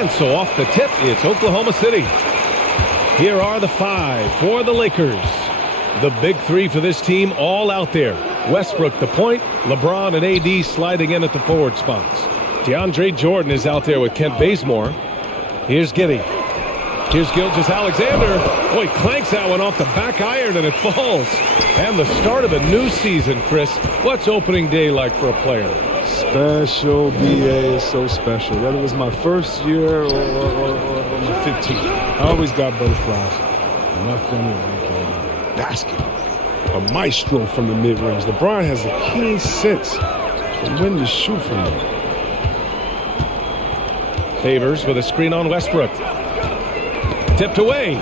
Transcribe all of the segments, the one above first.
And so off the tip, it's Oklahoma City. Here are the 5 for the Lakers. The big 3 for this team all out there. Westbrook the point, LeBron and AD sliding in at the forward spots. DeAndre Jordan is out there with Kent Bazemore. Here's Giddey. Here's Gilgeous-Alexander. Boy, clanks that one off the back iron and it falls. And the start of a new season, Chris. What's opening day like for a player? Special, BA is so special. Whether it was my first year or my 15th. I always got butterflies. Nothing like basketball. A maestro from the mid-range. LeBron has a keen sense for when to shoot from there. Favors with a screen on Westbrook. Tipped away.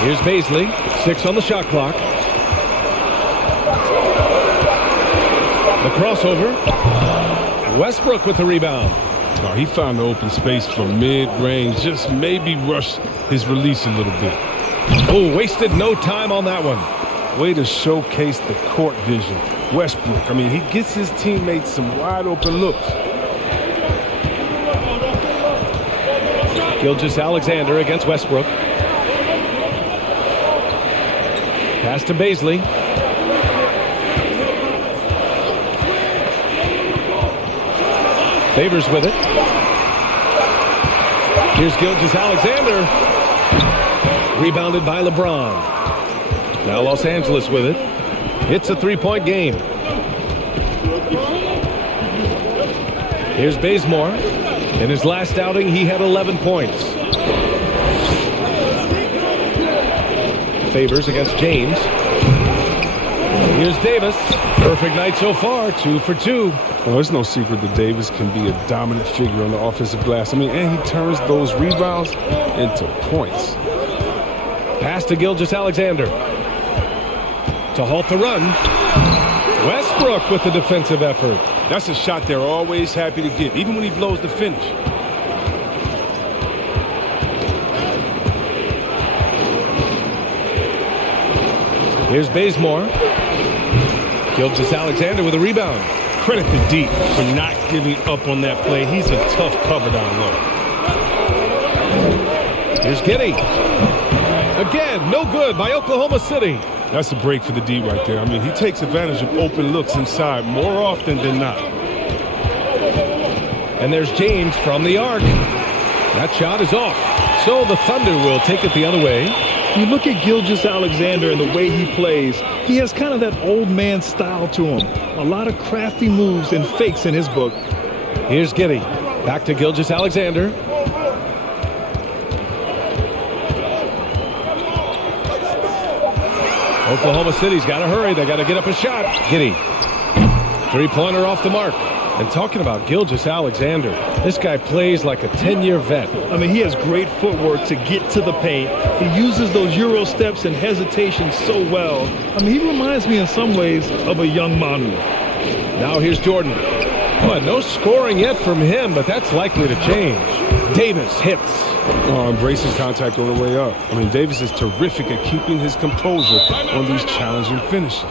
Here's Bazley. 6 on the shot clock. The crossover. Westbrook with the rebound. Oh, he found the open space from mid-range. Just maybe rushed his release a little bit. Oh, wasted no time on that one. Way to showcase the court vision. Westbrook, I mean, he gets his teammates some wide-open looks. Gilgeous-Alexander against Westbrook. Pass to Bazley. Favors with it. Here's Gilgeous-Alexander. Rebounded by LeBron. Now Los Angeles with it. It's a 3-point game. Here's Bazemore. In his last outing, he had 11 points. Favors against James. Here's Davis. Perfect night so far, 2 for 2. Well, it's no secret that Davis can be a dominant figure on the offensive glass. I mean, and he turns those rebounds into points. Pass to Gilgeous-Alexander. To halt the run. Westbrook with the defensive effort. That's a shot they're always happy to get, even when he blows the finish. Here's Bazemore. Gilgeous-Alexander with a rebound. Credit to D for not giving up on that play. He's a tough cover down low. Here's Giddey. Again, no good by Oklahoma City. That's a break for the D right there. I mean, he takes advantage of open looks inside more often than not. And there's James from the arc. That shot is off. So the Thunder will take it the other way. You look at Gilgeous-Alexander and the way he plays, he has kind of that old man style to him. A lot of crafty moves and fakes in his book. Here's Giddey. Back to Gilgeous-Alexander. Oklahoma City's got to hurry. They got to get up a shot. Giddey. 3-pointer off the mark. And talking about Gilgeous-Alexander, this guy plays like a 10-year vet. I mean, he has great footwork to get to the paint. He uses those Euro steps and hesitation so well. I mean, he reminds me in some ways of a young Manu. Now here's Jordan. Well, no scoring yet from him, but that's likely to change. Davis hits. Embracing contact on the way up. I mean, Davis is terrific at keeping his composure on these challenging finishes.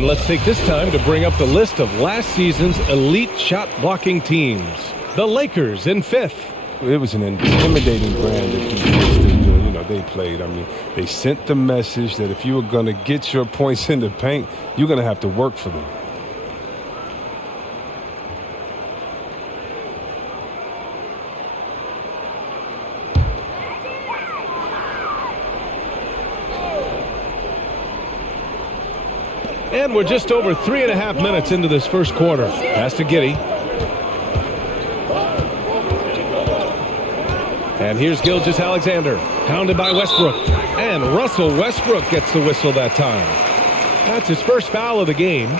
And let's take this time to bring up the list of last season's elite shot blocking teams. The Lakers in 5th. It was an intimidating brand of defense that they played. I mean, they sent the message that if you were going to get your points in the paint, you're going to have to work for them. And we're just over 3.5 minutes into this first quarter. Pass to Giddey. And here's Gilgeous-Alexander, pounded by Westbrook. And Russell Westbrook gets the whistle that time. That's his first foul of the game.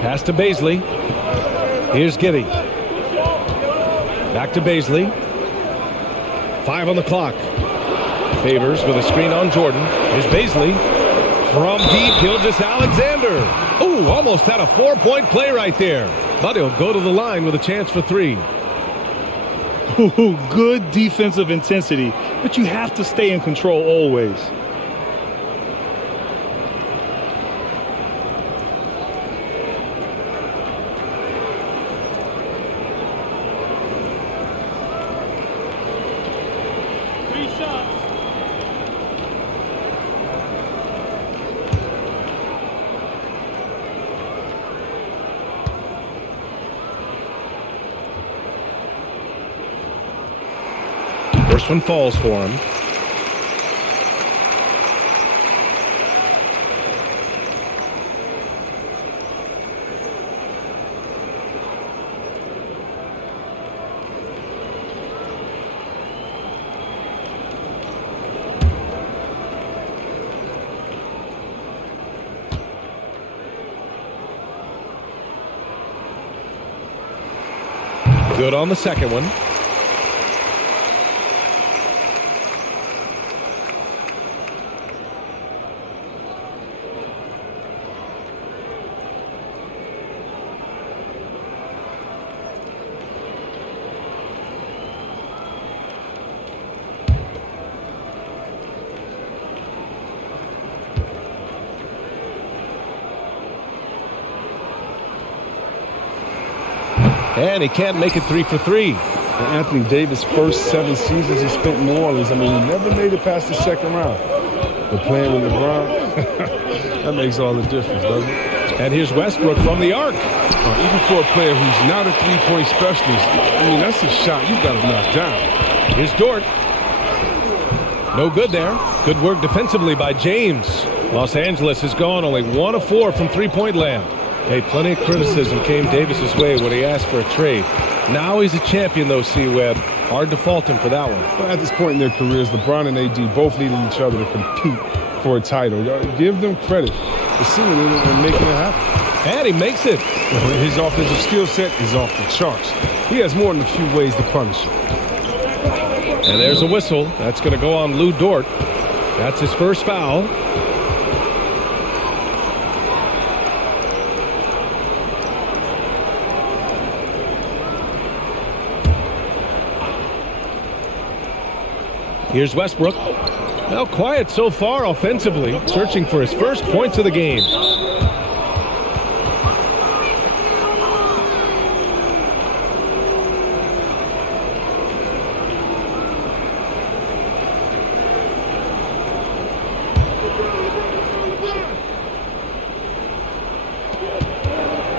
Pass to Bazley. Here's Giddey. Back to Bazley. 5 on the clock. Favors with a screen on Jordan. Here's Bazley. From deep, Gilgeous-Alexander. Oh, almost had a 4-point play right there. But he'll go to the line with a chance for 3. Ooh, good defensive intensity, but you have to stay in control always. First one falls for him. Good on the second one. And he can't make it 3 for 3. And Anthony Davis' first 7 seasons he spent in New Orleans, I mean, he never made it past the second round. But playing with LeBron, that makes all the difference, doesn't it? And here's Westbrook from the arc. Even for a player who's not a three-point specialist, I mean, that's a shot you've got to knock down. Here's Dort. No good there. Good work defensively by James. Los Angeles has gone only 1 of 4 from three-point land. Hey, plenty of criticism came Davis's way when he asked for a trade. Now he's a champion, though, C-Web. Hard to fault him for that one. But at this point in their careers, LeBron and AD both needed each other to compete for a title. Give them credit for seeing it and making it happen. And he makes it. His offensive skill set is off the charts. He has more than a few ways to punish it. And there's a whistle. That's going to go on Lou Dort. That's his first foul. Here's Westbrook. Now quiet so far offensively, searching for his first points of the game.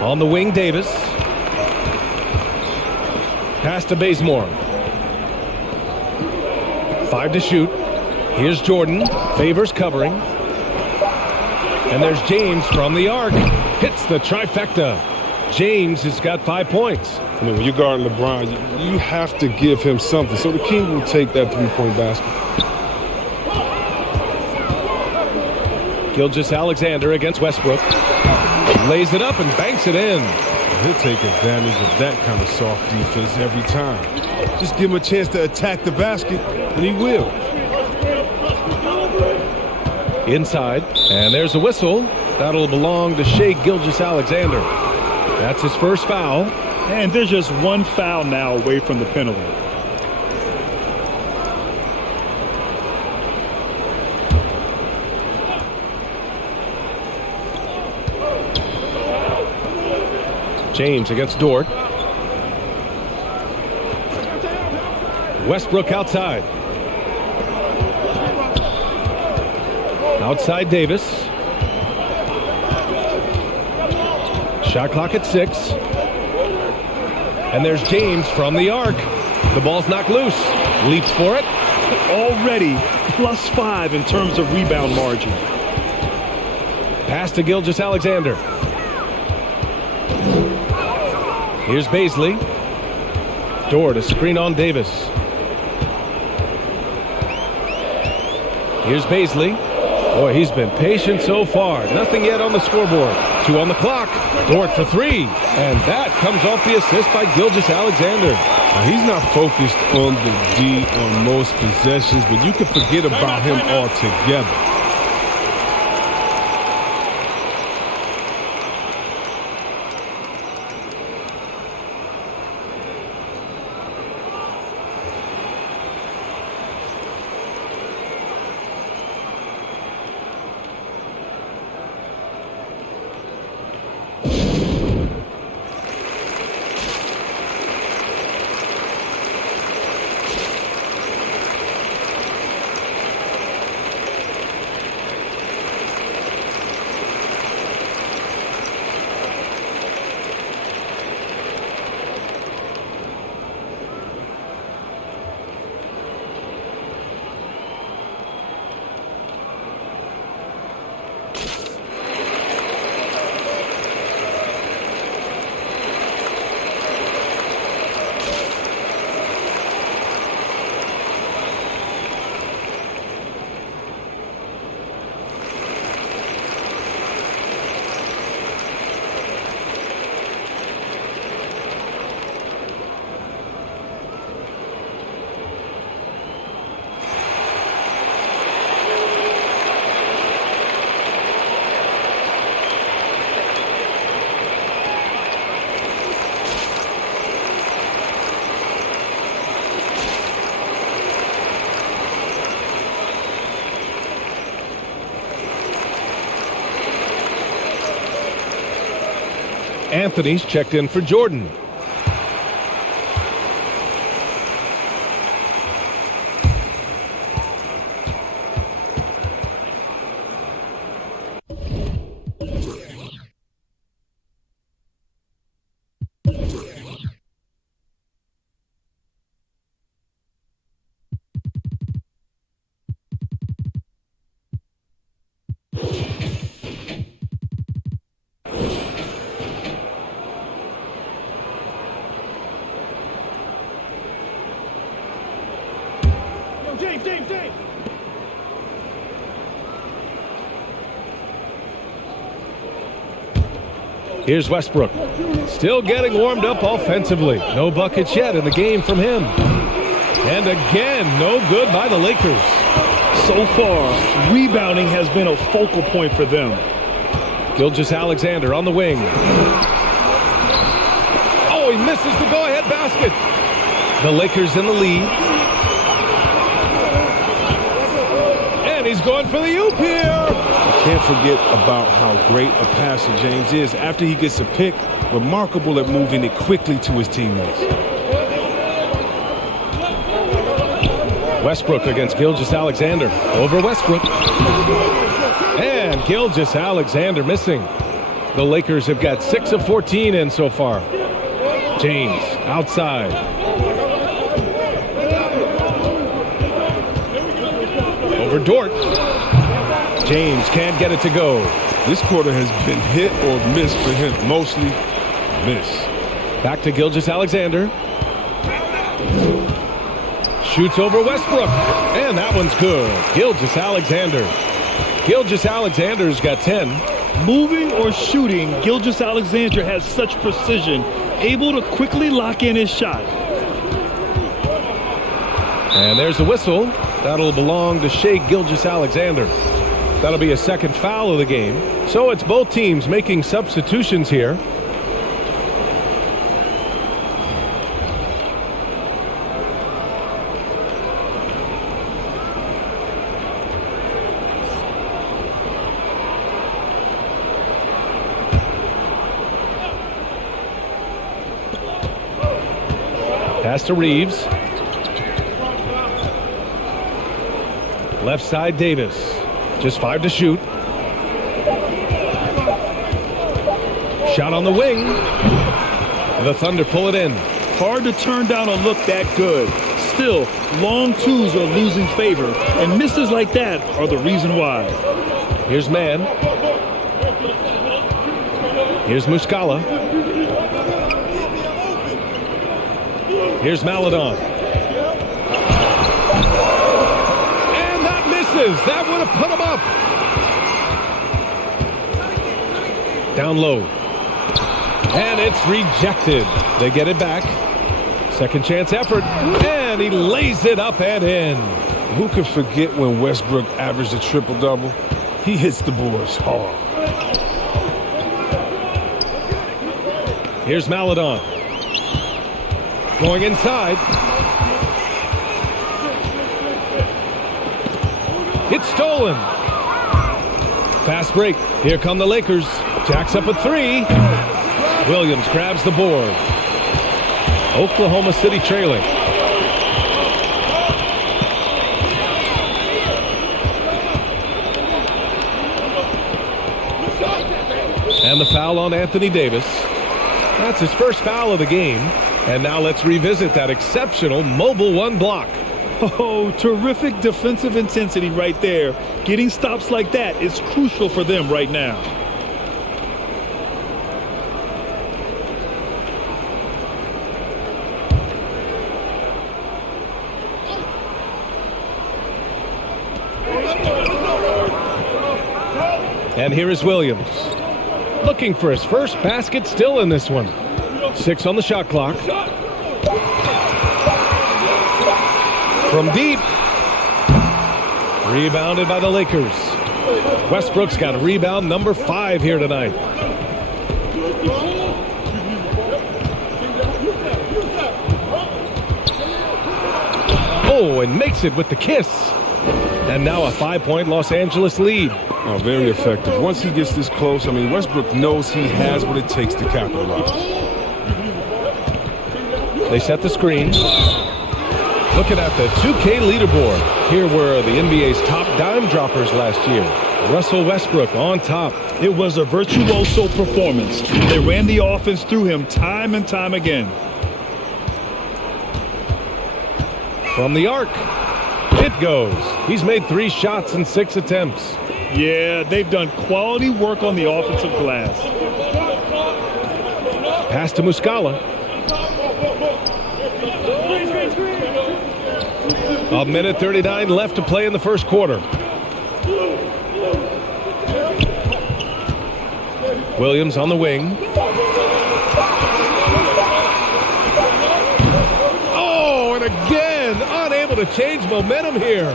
On the wing, Davis. Pass to Bazemore. 5 to shoot. Here's Jordan. Favors covering. And there's James from the arc. Hits the trifecta. James has got 5 points. I mean, when you're guarding LeBron, you have to give him something. So the King will take that three-point basket. Gilgeous-Alexander against Westbrook. Lays it up and banks it in. He'll take advantage of that kind of soft defense every time. Just give him a chance to attack the basket, and he will. Inside, and there's a whistle. That'll belong to Shai Gilgeous-Alexander. That's his first foul. And there's just one foul now away from the penalty. James against Dort. Westbrook outside. Outside Davis. Shot clock at 6. And there's James from the arc. The ball's knocked loose. Leaps for it. Already +5 in terms of rebound margin. Pass to Gilgeous-Alexander. Here's Baisley. Dort, a screen on Davis. Here's Baisley. Boy, he's been patient so far. Nothing yet on the scoreboard. 2 on the clock. Dort for 3. And that comes off the assist by Gilgeous-Alexander. Now, he's not focused on the D on most possessions, but you can forget about him altogether. Anthony's checked in for Jordan. James. Here's Westbrook. Still getting warmed up offensively. No buckets yet in the game from him. And again, no good by the Lakers. So far, rebounding has been a focal point for them. Gilgeous-Alexander on the wing. Oh, he misses the go-ahead basket. The Lakers in the lead. And he's going for the oop here. Can't forget about how great a passer James is. After he gets a pick, remarkable at moving it quickly to his teammates. Westbrook against Gilgeous-Alexander. Over Westbrook. And Gilgeous-Alexander missing. The Lakers have got 6 of 14 in so far. James outside. Over Dort. James can't get it to go. This quarter has been hit or miss for him. Mostly miss. Back to Gilgeous-Alexander. Shoots over Westbrook. And that one's good. Gilgeous-Alexander. Gilgeous-Alexander's got 10. Moving or shooting, Gilgeous-Alexander has such precision, able to quickly lock in his shot. And there's the whistle. That'll belong to Shai Gilgeous-Alexander. That'll be a second foul of the game. So it's both teams making substitutions here. Pass to Reeves. Left side, Davis. Just 5 to shoot. Shot on the wing. The Thunder pull it in. Hard to turn down a look that good. Still, long twos are losing favor, and misses like that are the reason why. Here's Mann. Here's Muscala. Here's Maledon. And that misses. That would have put him up. Down low. And it's rejected. They get it back. Second chance effort. And he lays it up and in. Who could forget when Westbrook averaged a triple-double? He hits the boards hard. Here's Maledon. Going inside. It's stolen. Fast break. Here come the Lakers. Jacks up a 3. Williams grabs the board. Oklahoma City trailing. And the foul on Anthony Davis. That's his first foul of the game. And now let's revisit that exceptional mobile 1 block. Oh, terrific defensive intensity right there. Getting stops like that is crucial for them right now. And here is Williams. Looking for his first basket still in this one. 6 on the shot clock. From deep. Rebounded by the Lakers. Westbrook's got a rebound number 5 here tonight. Oh, and makes it with the kiss. And now a 5-point Los Angeles lead. Oh, very effective. Once he gets this close, I mean, Westbrook knows he has what it takes to capitalize. They set the screen. Looking at the 2K leaderboard. Here were the NBA's top dime droppers last year. Russell Westbrook on top. It was a virtuoso performance. They ran the offense through him time and time again. From the arc. It goes. He's made 3 shots in 6 attempts. Yeah, they've done quality work on the offensive glass. Pass to Muscala. A minute 39 left to play in the first quarter. Williams on the wing. Oh, and again, unable to change momentum here.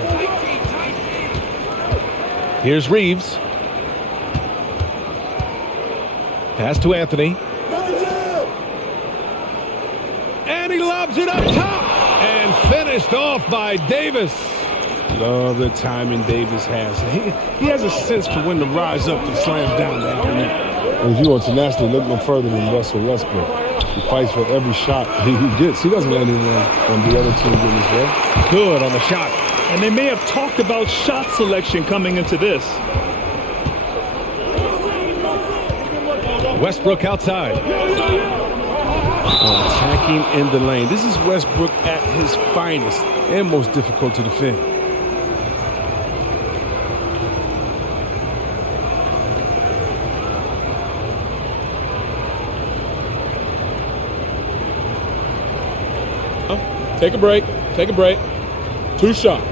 Here's Reeves. Pass to Anthony. And he lobs it up top. And finished off by Davis. Love the timing Davis has. He has a sense for when to rise up and slam down that. And if you want to nationally look no further than Russell Westbrook. He fights for every shot he gets. He doesn't let anyone on the other team get his way. Good on the shot. And they may have talked about shot selection coming into this. Westbrook outside. Attacking in the lane. This is Westbrook at his finest and most difficult to defend. Take a break. Take a break. 2 shots.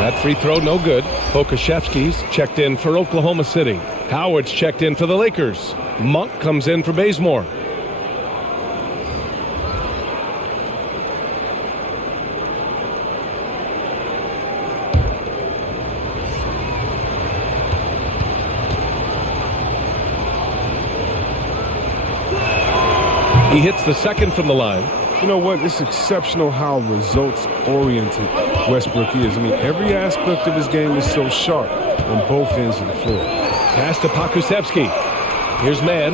That free throw, no good. Pokashevsky's checked in for Oklahoma City. Howard's checked in for the Lakers. Monk comes in for Bazemore. He hits the second from the line. You know what? It's exceptional how results-oriented Westbrook is. I mean, every aspect of his game is so sharp on both ends of the floor. Pass to Pokusevski. Here's Mann.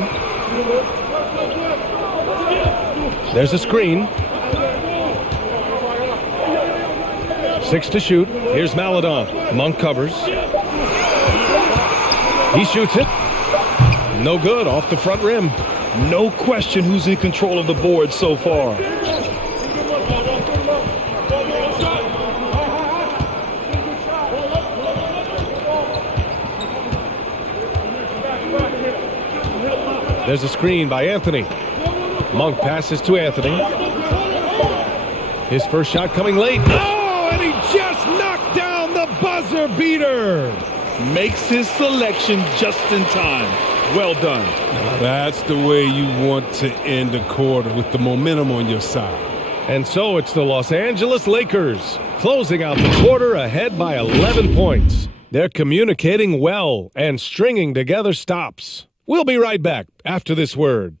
There's a screen. 6 to shoot. Here's Maledon. Monk covers. He shoots it. No good, off the front rim. No question who's in control of the board so far. There's a screen by Anthony. Monk passes to Anthony. His first shot coming late. Oh, and he just knocked down the buzzer beater. Makes his selection just in time. Well done. That's the way you want to end a quarter, with the momentum on your side. And so it's the Los Angeles Lakers closing out the quarter ahead by 11 points. They're communicating well and stringing together stops. We'll be right back after this word.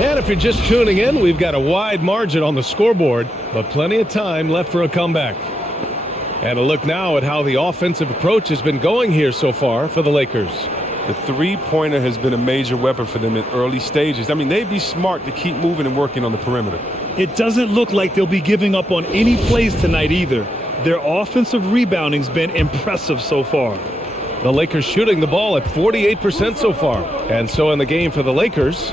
And if you're just tuning in, we've got a wide margin on the scoreboard, but plenty of time left for a comeback. And a look now at how the offensive approach has been going here so far for the Lakers. The three-pointer has been a major weapon for them in early stages. I mean, they'd be smart to keep moving and working on the perimeter. It doesn't look like they'll be giving up on any plays tonight either. Their offensive rebounding's been impressive so far. The Lakers shooting the ball at 48% so far. And so in the game for the Lakers,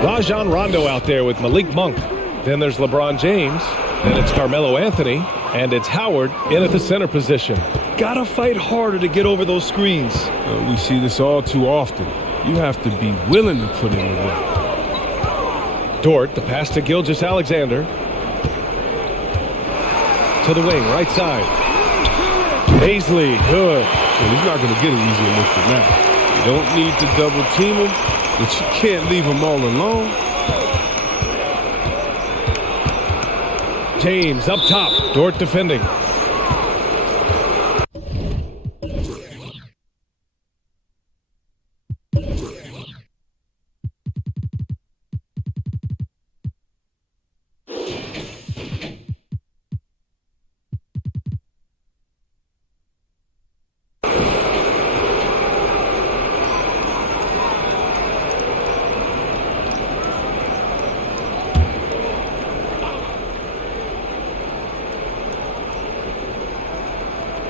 Rajon Rondo out there with Malik Monk. Then there's LeBron James. Then it's Carmelo Anthony. And it's Howard in at the center position. Gotta fight harder to get over those screens. We see this all too often. You have to be willing to put in the work. Dort, the pass to Gilgeous-Alexander. To the wing, right side. Paisley, good. Well, he's not going to get an easier look than that. You don't need to double team him, but you can't leave him all alone. James up top. Dort defending.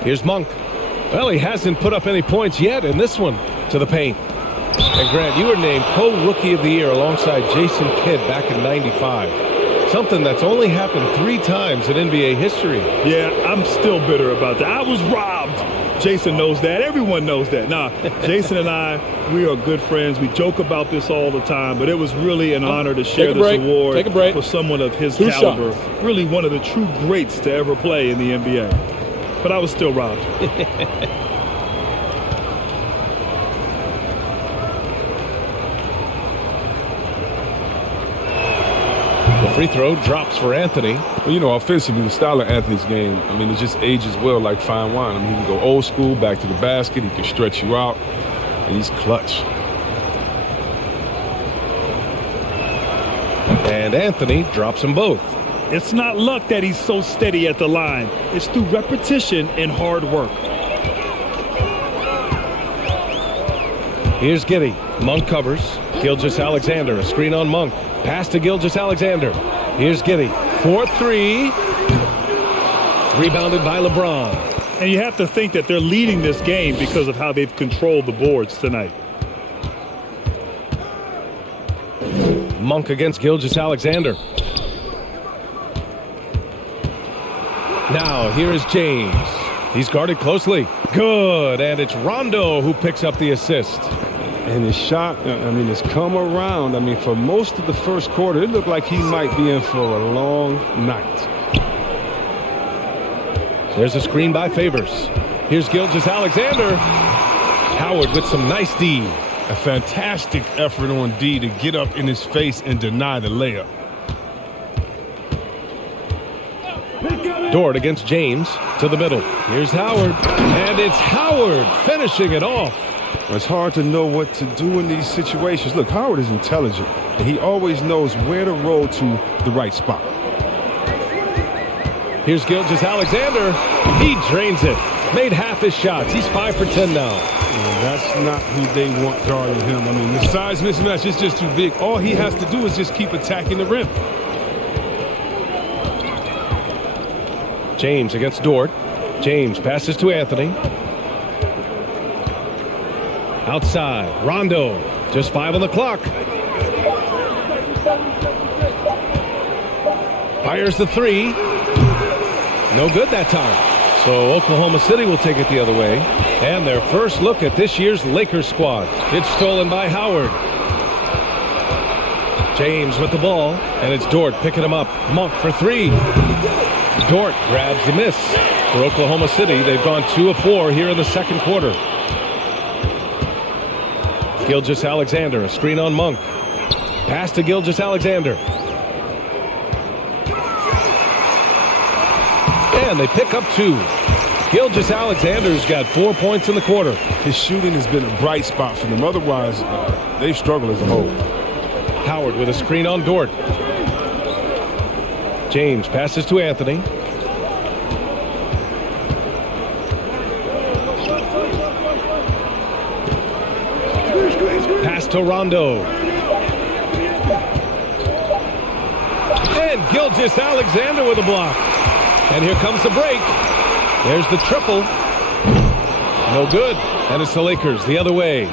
Here's Monk. Well, he hasn't put up any points yet in this one. To the paint. And Grant, you were named co-rookie of the year alongside Jason Kidd back in '95. Something that's only happened 3 times in NBA history. Yeah, I'm still bitter about that. I was robbed. Jason knows that. Everyone knows that. Nah, Jason and I, we are good friends. We joke about this all the time, but it was really an honor to share this award with someone of his caliber. Really one of the true greats to ever play in the NBA. But I was still robbed. The free throw drops for Anthony. Well, you know, offensively, the style of Anthony's game, I mean, it just ages well like fine wine. I mean, he can go old school, back to the basket. He can stretch you out, and he's clutch. And Anthony drops them both. It's not luck that he's so steady at the line. It's through repetition and hard work. Here's Giddey. Monk covers. Gilgeous-Alexander, a screen on Monk. Pass to Gilgeous-Alexander. Here's Giddey. 4-3. Rebounded by LeBron. And you have to think that they're leading this game because of how they've controlled the boards tonight. Monk against Gilgeous-Alexander. Now, here is James. He's guarded closely. Good, and it's Rondo who picks up the assist. And his shot, I mean, it's come around. I mean, for most of the first quarter, it looked like he might be in for a long night. There's a screen by Favors. Here's Gilgeous-Alexander. Howard with some nice D. A fantastic effort on D to get up in his face and deny the layup. Dort against James to the middle. Here's Howard, and it's Howard finishing it off. It's hard to know what to do in these situations. Look, Howard is intelligent, and he always knows where to roll to the right spot. Here's Gilgeous-Alexander. He drains it. Made half his shots. He's 5 for 10 now. And that's not who they want guarding him. I mean, the size mismatch is just too big. All he has to do is just keep attacking the rim. James against Dort. James passes to Anthony. Outside, Rondo. Just 5 on the clock. Fires the 3. No good that time. So Oklahoma City will take it the other way. And their first look at this year's Lakers squad. It's stolen by Howard. James with the ball. And it's Dort picking him up. Monk for 3. Dort grabs the miss. For Oklahoma City, they've gone 2 of 4 here in the second quarter. Gilgeous-Alexander, a screen on Monk. Pass to Gilgeous-Alexander. And they pick up 2. Gilgeous-Alexander's got 4 points in the quarter. His shooting has been a bright spot for them. Otherwise, they've struggled as a whole. Howard with a screen on Dort. James passes to Anthony. Pass to Rondo. And Gilgeous-Alexander with a block. And here comes the break. There's the triple. No good. And it's the Lakers the other way.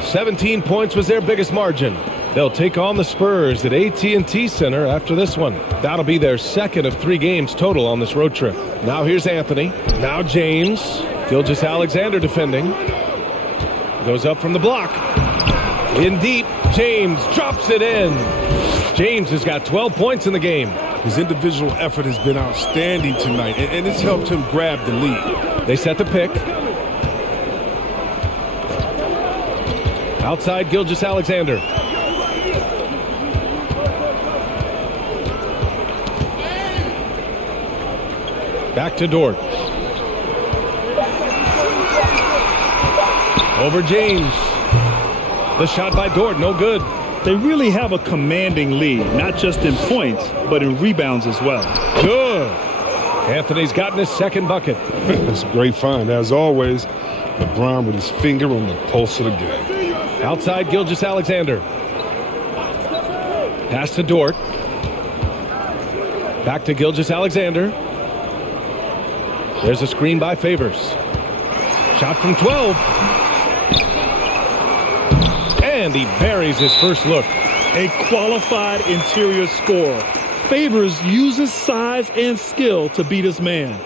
17 points was their biggest margin. They'll take on the Spurs at AT&T Center after this one. That'll be their second of 3 games total on this road trip. Now here's Anthony. Now James. Gilgeous-Alexander defending. Goes up from the block. In deep. James drops it in. James has got 12 points in the game. His individual effort has been outstanding tonight, and it's helped him grab the lead. They set the pick. Outside Gilgeous-Alexander. Back to Dort. Over James. The shot by Dort, no good. They really have a commanding lead, not just in points, but in rebounds as well. Good. Anthony's gotten his second bucket. That's a great find. As always, LeBron with his finger on the pulse of the game. Outside Gilgeous-Alexander. Pass to Dort. Back to Gilgeous-Alexander. There's a screen by Favors. Shot from 12. And he buries his first look. A qualified interior scorer. Favors uses size and skill to beat his man.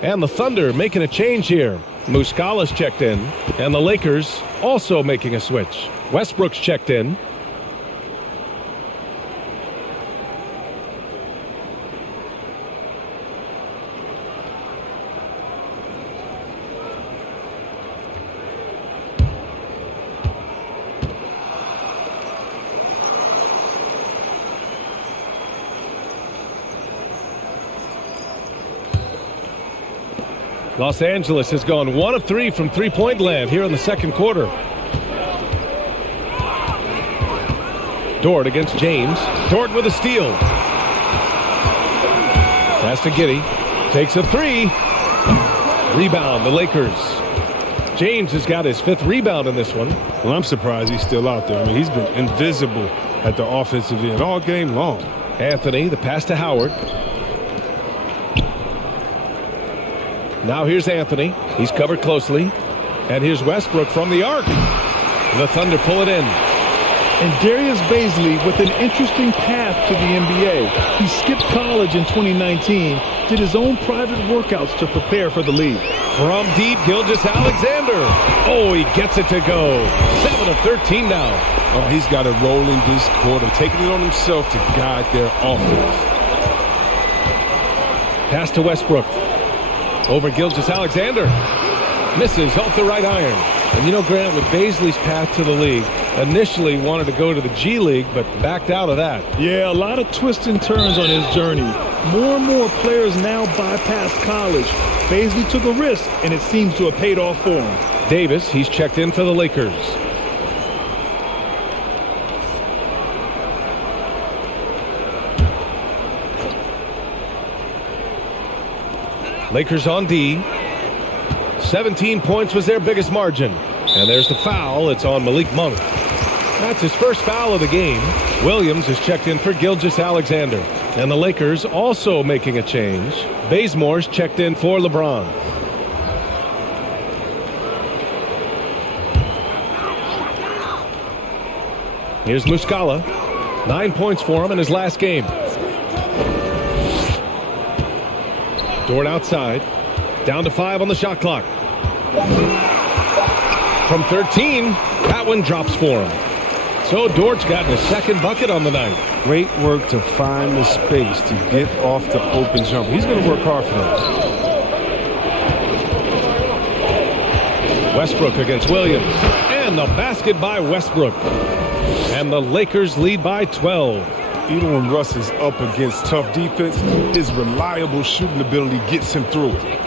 And the Thunder making a change here. Muscala's checked in. And the Lakers also making a switch. Westbrook's checked in. Los Angeles has gone 1 of 3 from three-point land here in the second quarter. Dort against James. Dort with a steal. Pass to Giddey. Takes a three. Rebound, the Lakers. James has got his 5th rebound in this one. Well, I'm surprised he's still out there. I mean, he's been invisible at the offensive end all game long. Anthony, the pass to Howard. Now here's Anthony. He's covered closely. And here's Westbrook from the arc. The Thunder pull it in. And Darius Bazley with an interesting path to the NBA. He skipped college in 2019, did his own private workouts to prepare for the league. From deep, Gilgeous-Alexander. Oh, he gets it to go. 7 of 13 now. Oh, he's got it rolling this quarter, taking it on himself to guide their offense. Pass to Westbrook. Over Gilgeous-Alexander. Misses off the right iron. And you know, Grant, with Bazley's path to the league, initially wanted to go to the G League, but backed out of that. Yeah, a lot of twists and turns on his journey. More and more players now bypass college. Bazley took a risk, and it seems to have paid off for him. Davis, he's checked in for the Lakers. Lakers on D. 17 points was their biggest margin. And there's the foul. It's on Malik Monk. That's his first foul of the game. Williams has checked in for Gilgeous-Alexander. And the Lakers also making a change. Bazemore's checked in for LeBron. Here's Muscala. 9 points for him in his last game. Dort outside. Down to 5 on the shot clock. From 13, that one drops for him. So Dort's gotten his 2nd bucket on the night. Great work to find the space to get off the open jumper. He's going to work hard for those. Westbrook against Williams. And the basket by Westbrook. And the Lakers lead by 12. Even when Russ is up against tough defense, his reliable shooting ability gets him through it.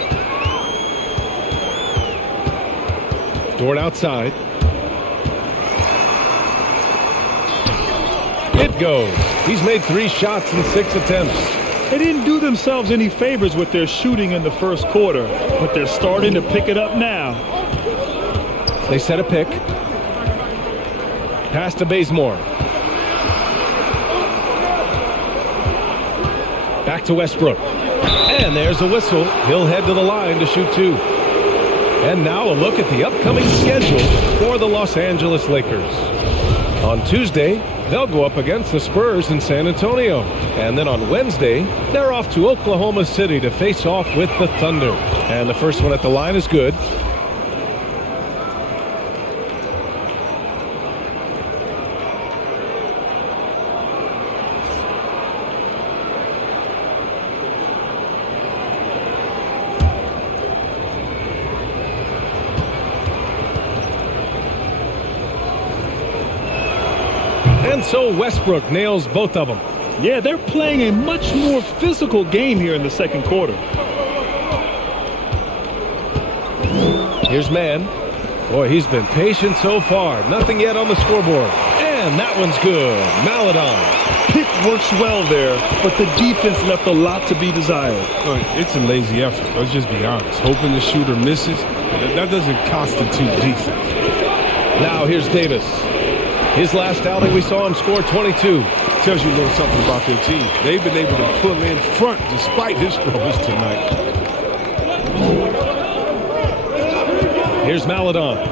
Dort outside. It goes. He's made 3 shots in 6 attempts. They didn't do themselves any favors with their shooting in the first quarter, but they're starting to pick it up now. They set a pick. Pass to Bazemore. Back to Westbrook. And there's a whistle. He'll head to the line to shoot 2. And now a look at the upcoming schedule for the Los Angeles Lakers. On Tuesday, they'll go up against the Spurs in San Antonio. And then on Wednesday, they're off to Oklahoma City to face off with the Thunder. And the first one at the line is good. And so Westbrook nails both of them. Yeah, they're playing a much more physical game here in the second quarter. Here's Mann. Boy, he's been patient so far. Nothing yet on the scoreboard. And that one's good. Maladon. Pick works well there, but the defense left a lot to be desired. Look, it's a lazy effort. Let's just be honest. Hoping the shooter misses, that doesn't constitute defense. Now here's Davis. His last outing, we saw him score 22. Tells you a little something about their team. They've been able to pull in front despite his struggles tonight. Here's Maladon.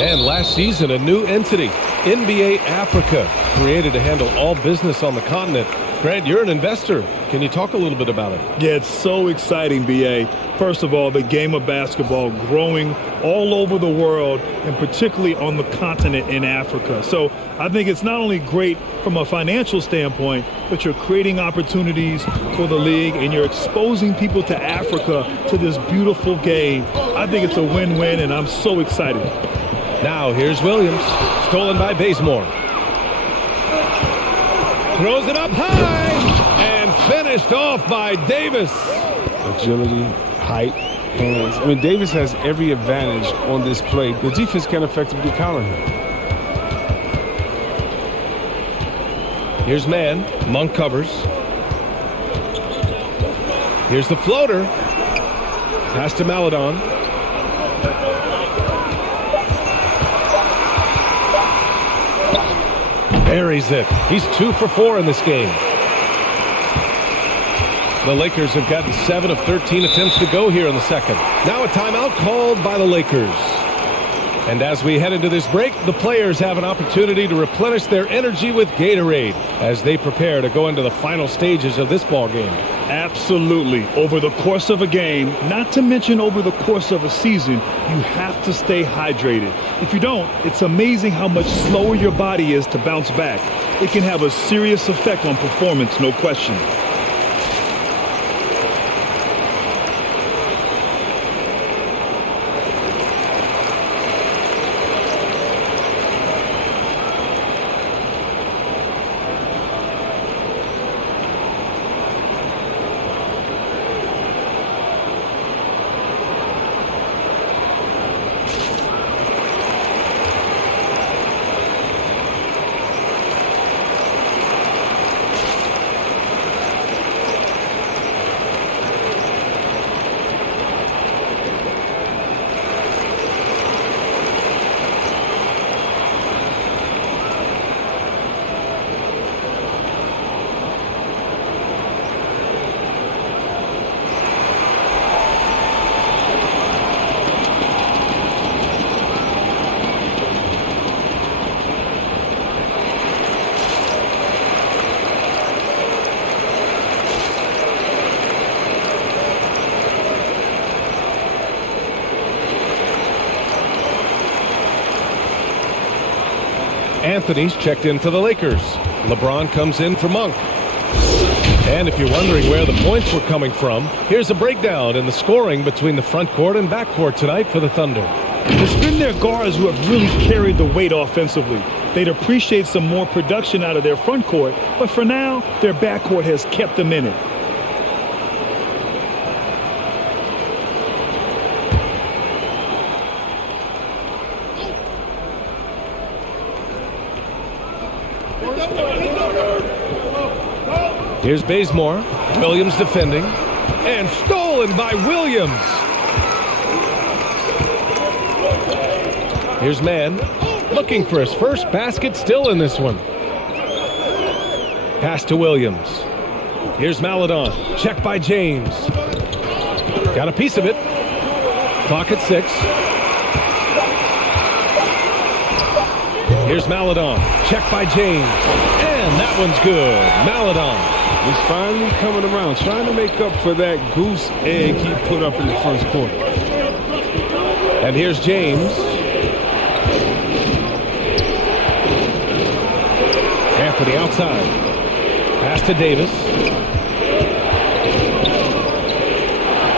And last season, a new entity, NBA Africa, created to handle all business on the continent. Grant, you're an investor. Can you talk a little bit about it? Yeah, it's so exciting, B.A. First of all, the game of basketball growing all over the world, and particularly on the continent in Africa. So I think it's not only great from a financial standpoint, but you're creating opportunities for the league, and you're exposing people to Africa to this beautiful game. I think it's a win-win, and I'm so excited. Now here's Williams, stolen by Bazemore. Throws it up high and finished off by Davis. Agility, height, hands. I mean, Davis has every advantage on this play. The defense can't effectively counter him. Here's man. Monk covers. Here's the floater. Pass to Maladon. Buries it. He's 2 for 4 in this game. The Lakers have gotten 7 of 13 attempts to go here in the second. Now a timeout called by the Lakers. And as we head into this break, the players have an opportunity to replenish their energy with Gatorade as they prepare to go into the final stages of this ball game. Absolutely. Over the course of a game, not to mention over the course of a season, you have to stay hydrated. If you don't, it's amazing how much slower your body is to bounce back. It can have a serious effect on performance, no question. Anthony's checked in for the Lakers. LeBron comes in for Monk. And if you're wondering where the points were coming from, here's a breakdown in the scoring between the front court and back court tonight for the Thunder. It's been their guards who have really carried the weight offensively. They'd appreciate some more production out of their front court, but for now, their back court has kept them in it. Here's Bazemore. Williams defending. And stolen by Williams. Here's Mann. Looking for his first basket still in this one. Pass to Williams. Here's Maladon. Check by James. Got a piece of it. Clock at 6. Here's Maladon. Check by James. And that one's good. Maladon. He's finally coming around, trying to make up for that goose egg he put up in the first quarter. And here's James. Anthony outside. Pass to Davis.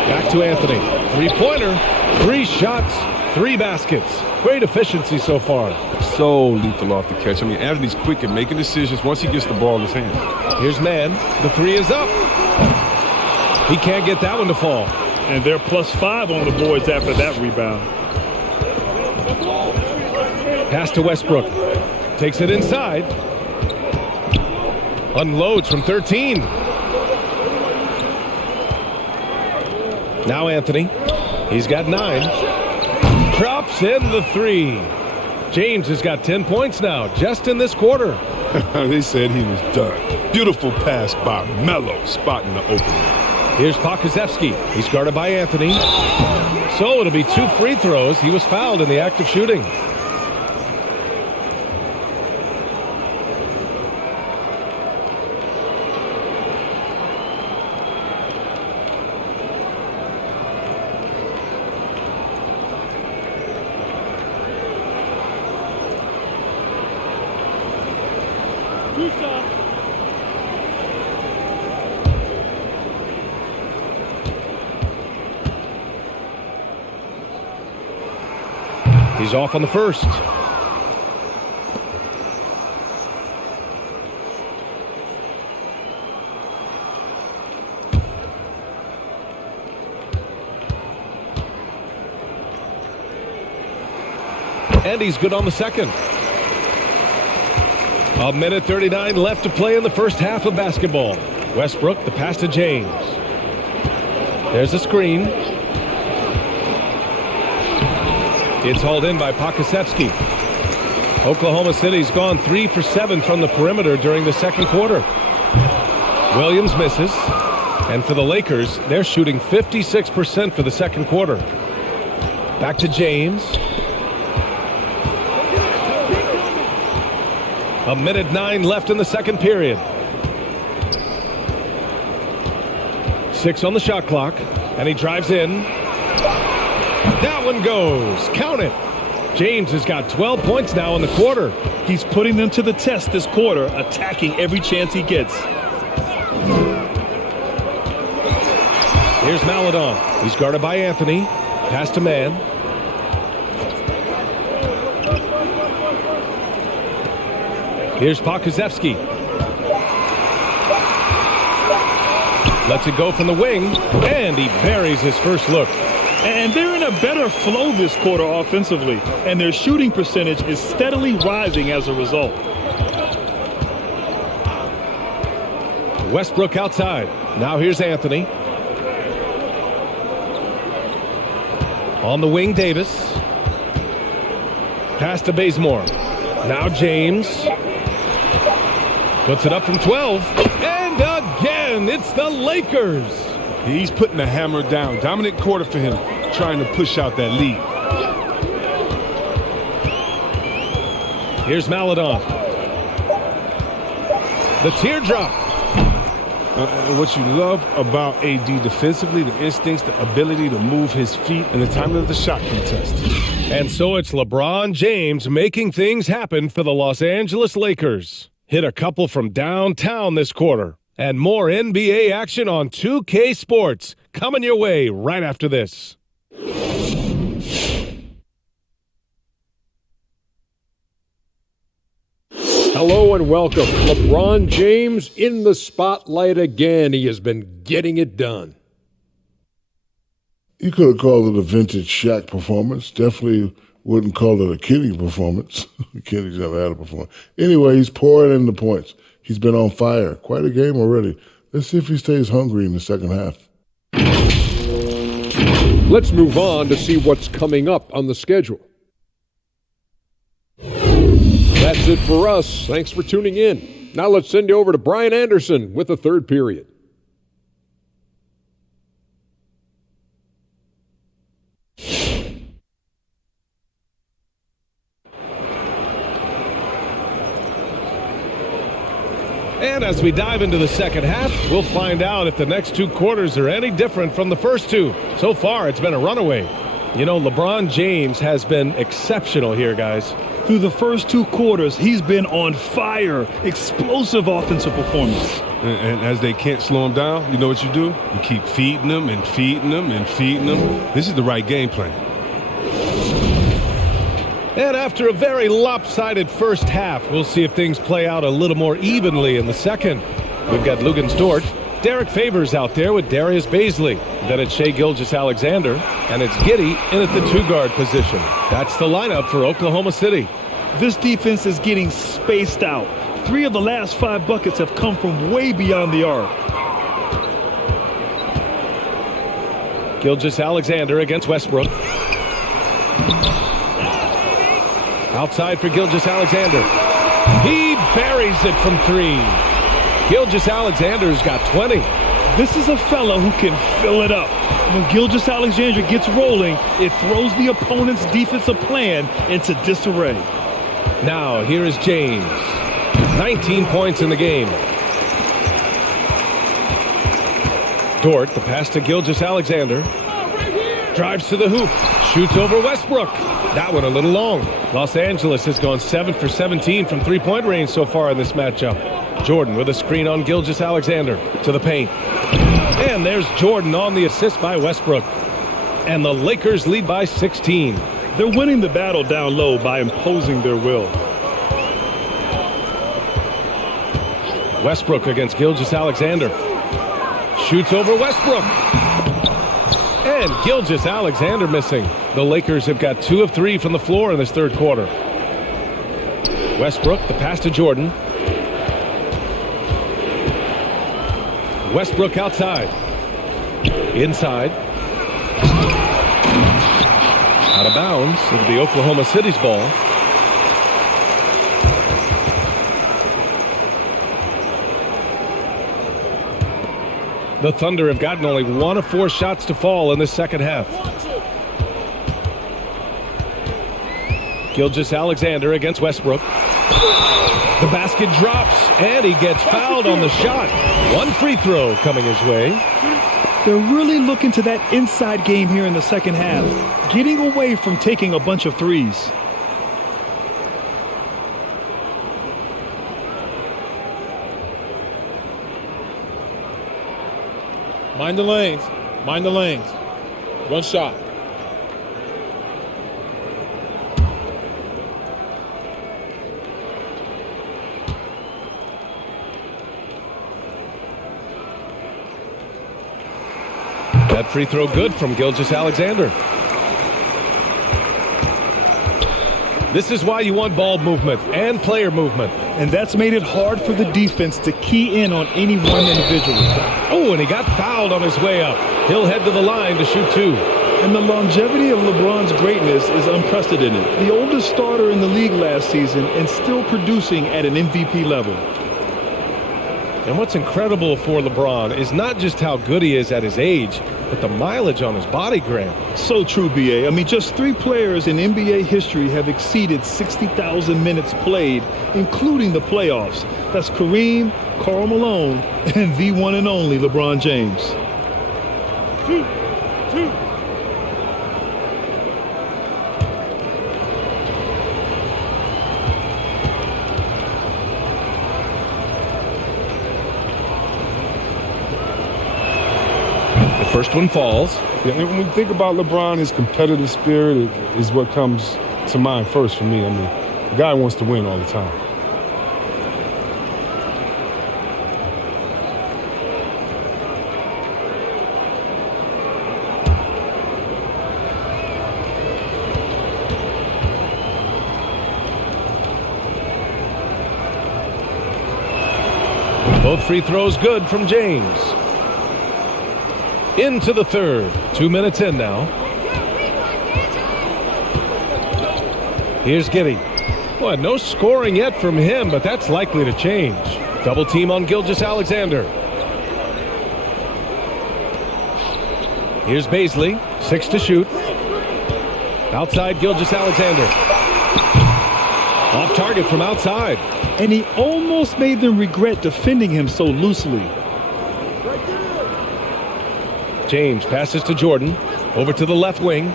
Back to Anthony. Three-pointer. 3 shots, 3 baskets. Great efficiency so far. So lethal off the catch. I mean, Anthony's quick at making decisions once he gets the ball in his hand. Here's Mann. The 3 is up. He can't get that one to fall. And they're +5 on the boards after that rebound. Pass to Westbrook. Takes it inside. Unloads from 13. Now Anthony. He's got 9. Drops in the 3. James has got 10 points now, just in this quarter. They said he was done. Beautiful pass by Melo, spotting the opening. Here's Pokusevski. He's guarded by Anthony. So it'll be 2 free throws. He was fouled in the act of shooting. He's off on the first. And he's good on the second. A minute 39 left to play in the first half of basketball. Westbrook, the pass to James. There's a screen. It's hauled in by Pokusevski. Oklahoma City's gone 3 for 7 from the perimeter during the second quarter. Williams misses. And for the Lakers, they're shooting 56% for the second quarter. Back to James. A minute 9 left in the second period. 6 on the shot clock. And he drives in. That one goes. Count it. James has got 12 points now in the quarter. He's putting them to the test this quarter, attacking every chance he gets. Here's Maledon. He's guarded by Anthony. Pass to man. Here's Pokusevski. Lets it go from the wing, and he buries his first look. And they're in a better flow this quarter offensively, and their shooting percentage is steadily rising as a result. Westbrook outside. Now here's Anthony. On the wing, Davis. Pass to Bazemore. Now James. Puts it up from 12. And again, it's the Lakers. He's putting the hammer down. Dominant quarter for him, trying to push out that lead. Here's Maledon. The teardrop. What you love about AD defensively, the instincts, the ability to move his feet, and the time of the shot contest. And so it's LeBron James making things happen for the Los Angeles Lakers. Hit a couple from downtown this quarter. And more NBA action on 2K Sports coming your way right after this. Hello and welcome. LeBron James in the spotlight again. He has been getting it done. You could have called it a vintage Shaq performance. Definitely wouldn't call it a Kenny performance. Kenny's never had a performance. Anyway, he's pouring in the points. He's been on fire. Quite a game already. Let's see if he stays hungry in the second half. Let's move on to see what's coming up on the schedule. That's it for us. Thanks for tuning in. Now let's send you over to Brian Anderson with the third period. And as we dive into the second half, we'll find out if the next two quarters are any different from the first two. So far, it's been a runaway. You know, LeBron James has been exceptional here, guys. Through the first two quarters, he's been on fire. Explosive offensive performance. And as they can't slow him down, you know what you do? You keep feeding them and feeding them and feeding them. This is the right game plan. And after a very lopsided first half, we'll see if things play out a little more evenly in the second. We've got Luguentz Dort. Derek Favors out there with Darius Bazley. Then it's Shai Gilgeous-Alexander. And it's Giddey in at the two-guard position. That's the lineup for Oklahoma City. This defense is getting spaced out. 3 of the last 5 buckets have come from way beyond the arc. Gilgeous-Alexander against Westbrook. Outside for Gilgeous-Alexander. He buries it from 3. Gilgeous-Alexander's got 20. This is a fella who can fill it up. When Gilgeous-Alexander gets rolling, it throws the opponent's defensive plan into disarray. Now, here is James. 19 points in the game. Dort, the pass to Gilgeous-Alexander. Drives to the hoop. Shoots over Westbrook. That one a little long. Los Angeles has gone 7 for 17 from three-point range so far in this matchup. Jordan with a screen on Gilgeous-Alexander to the paint. And there's Jordan on the assist by Westbrook. And the Lakers lead by 16. They're winning the battle down low by imposing their will. Westbrook against Gilgeous-Alexander. Shoots over Westbrook. And Gilgeous-Alexander missing. The Lakers have got 2 of 3 from the floor in this third quarter. Westbrook, the pass to Jordan. Westbrook outside. Inside. Out of bounds. It'll be Oklahoma City's ball. The Thunder have gotten only 1 of 4 shots to fall in the second half. Gilgeous-Alexander against Westbrook. The basket drops, and he gets fouled on the shot. 1 free throw coming his way. They're really looking to that inside game here in the second half, getting away from taking a bunch of threes. Mind the lanes. Mind the lanes. 1 shot. That free throw good from Gilgeous-Alexander. This is why you want ball movement and player movement. And that's made it hard for the defense to key in on any one individual. Oh, and he got fouled on his way up. He'll head to the line to shoot 2. And the longevity of LeBron's greatness is unprecedented. The oldest starter in the league last season and still producing at an MVP level. And what's incredible for LeBron is not just how good he is at his age, but the mileage on his body, Graham. So true, B.A. I mean, just 3 players in NBA history have exceeded 60,000 minutes played, including the playoffs. That's Kareem, Karl Malone, and the one and only LeBron James. 2. First one falls. Yeah, and when we think about LeBron, his competitive spirit is what comes to mind first for me. I mean, the guy wants to win all the time. Both free throws good from James. Into the third. 2 minutes in now. Here's Giddey. Well, no scoring yet from him, but that's likely to change. Double team on Gilgeous-Alexander. Here's Baisley. 6 to shoot. Outside Gilgeous-Alexander. Off target from outside. And he almost made them regret defending him so loosely. James passes to Jordan. Over to the left wing.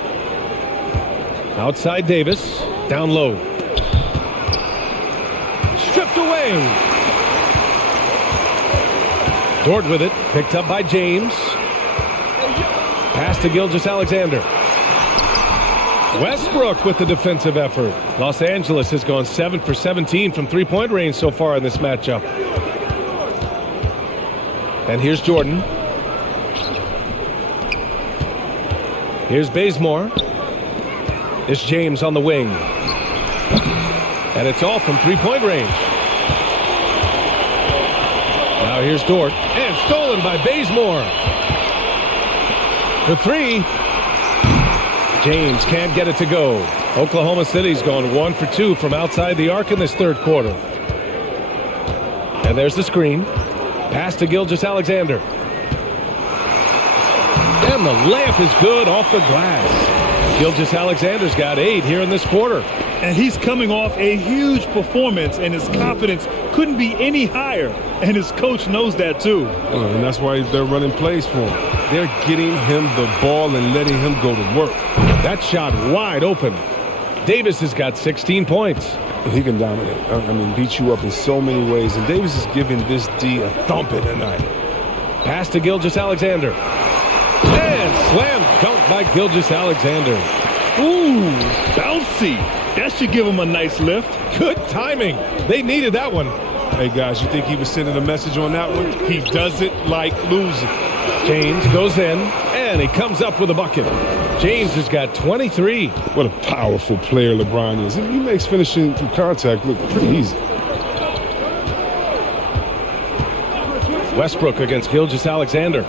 Outside Davis. Down low. Stripped away. Dort with it. Picked up by James. Pass to Gilgeous-Alexander. Westbrook with the defensive effort. Los Angeles has gone 7 for 17 from three-point range so far in this matchup. And here's Jordan. Here's Bazemore. It's James on the wing. And it's all from three-point range. Now here's Dort. And stolen by Bazemore. For 3. James can't get it to go. Oklahoma City's gone 1 for 2 from outside the arc in this third quarter. And there's the screen. Pass to Gilgeous-Alexander. And the layup is good off the glass. Gilgeous-Alexander's got 8 here in this quarter. And he's coming off a huge performance, and his confidence couldn't be any higher. And his coach knows that, too. And that's why they're running plays for him. They're getting him the ball and letting him go to work. That shot wide open. Davis has got 16 points. He can dominate. I mean, beat you up in so many ways. And Davis is giving this D a thumping tonight. Pass to Gilgeous-Alexander. And slam dunk by Gilgeous-Alexander. Ooh, bouncy. That should give him a nice lift. Good timing. They needed that one. Hey, guys, you think he was sending a message on that one? He doesn't like losing. James goes in, and he comes up with a bucket. James has got 23. What a powerful player LeBron is. He makes finishing through contact look pretty easy. Westbrook against Gilgeous-Alexander.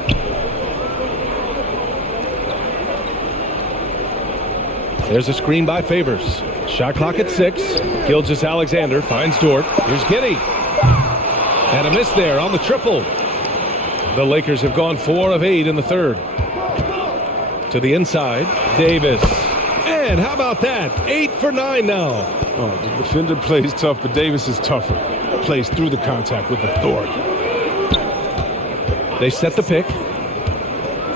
There's a screen by Favors. Shot clock at 6. Gilgeous-Alexander finds Dort. Here's Giddey. And a miss there on the triple. The Lakers have gone 4 of 8 in the third. To the inside, Davis. And how about that? 8 for 9 now. Oh, the defender plays tough, but Davis is tougher. Plays through the contact with authority. They set the pick.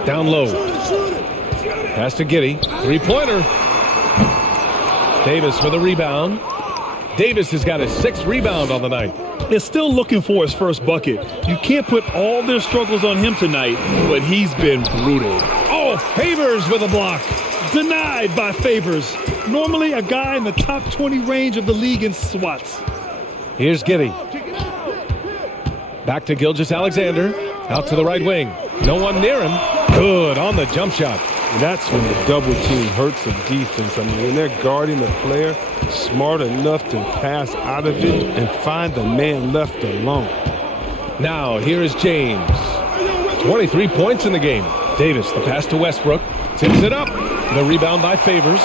Down low. Pass to Giddey. Three-pointer. Davis with a rebound. Davis has got his 6th rebound on the night. Is still looking for his first bucket. You can't put all their struggles on him tonight, but he's been brutal. Oh, Favors with a block. Denied by Favors. Normally a guy in the top 20 range of the league in swats. Here's Giddey. Back to Gilgeous-Alexander. Out to the right wing. No one near him. Good on the jump shot. That's when the double team hurts the defense. I mean, when they're guarding the player, smart enough to pass out of it and find the man left alone. Now, here is James. 23 points in the game. Davis, the pass to Westbrook. Tips it up. The rebound by Favors.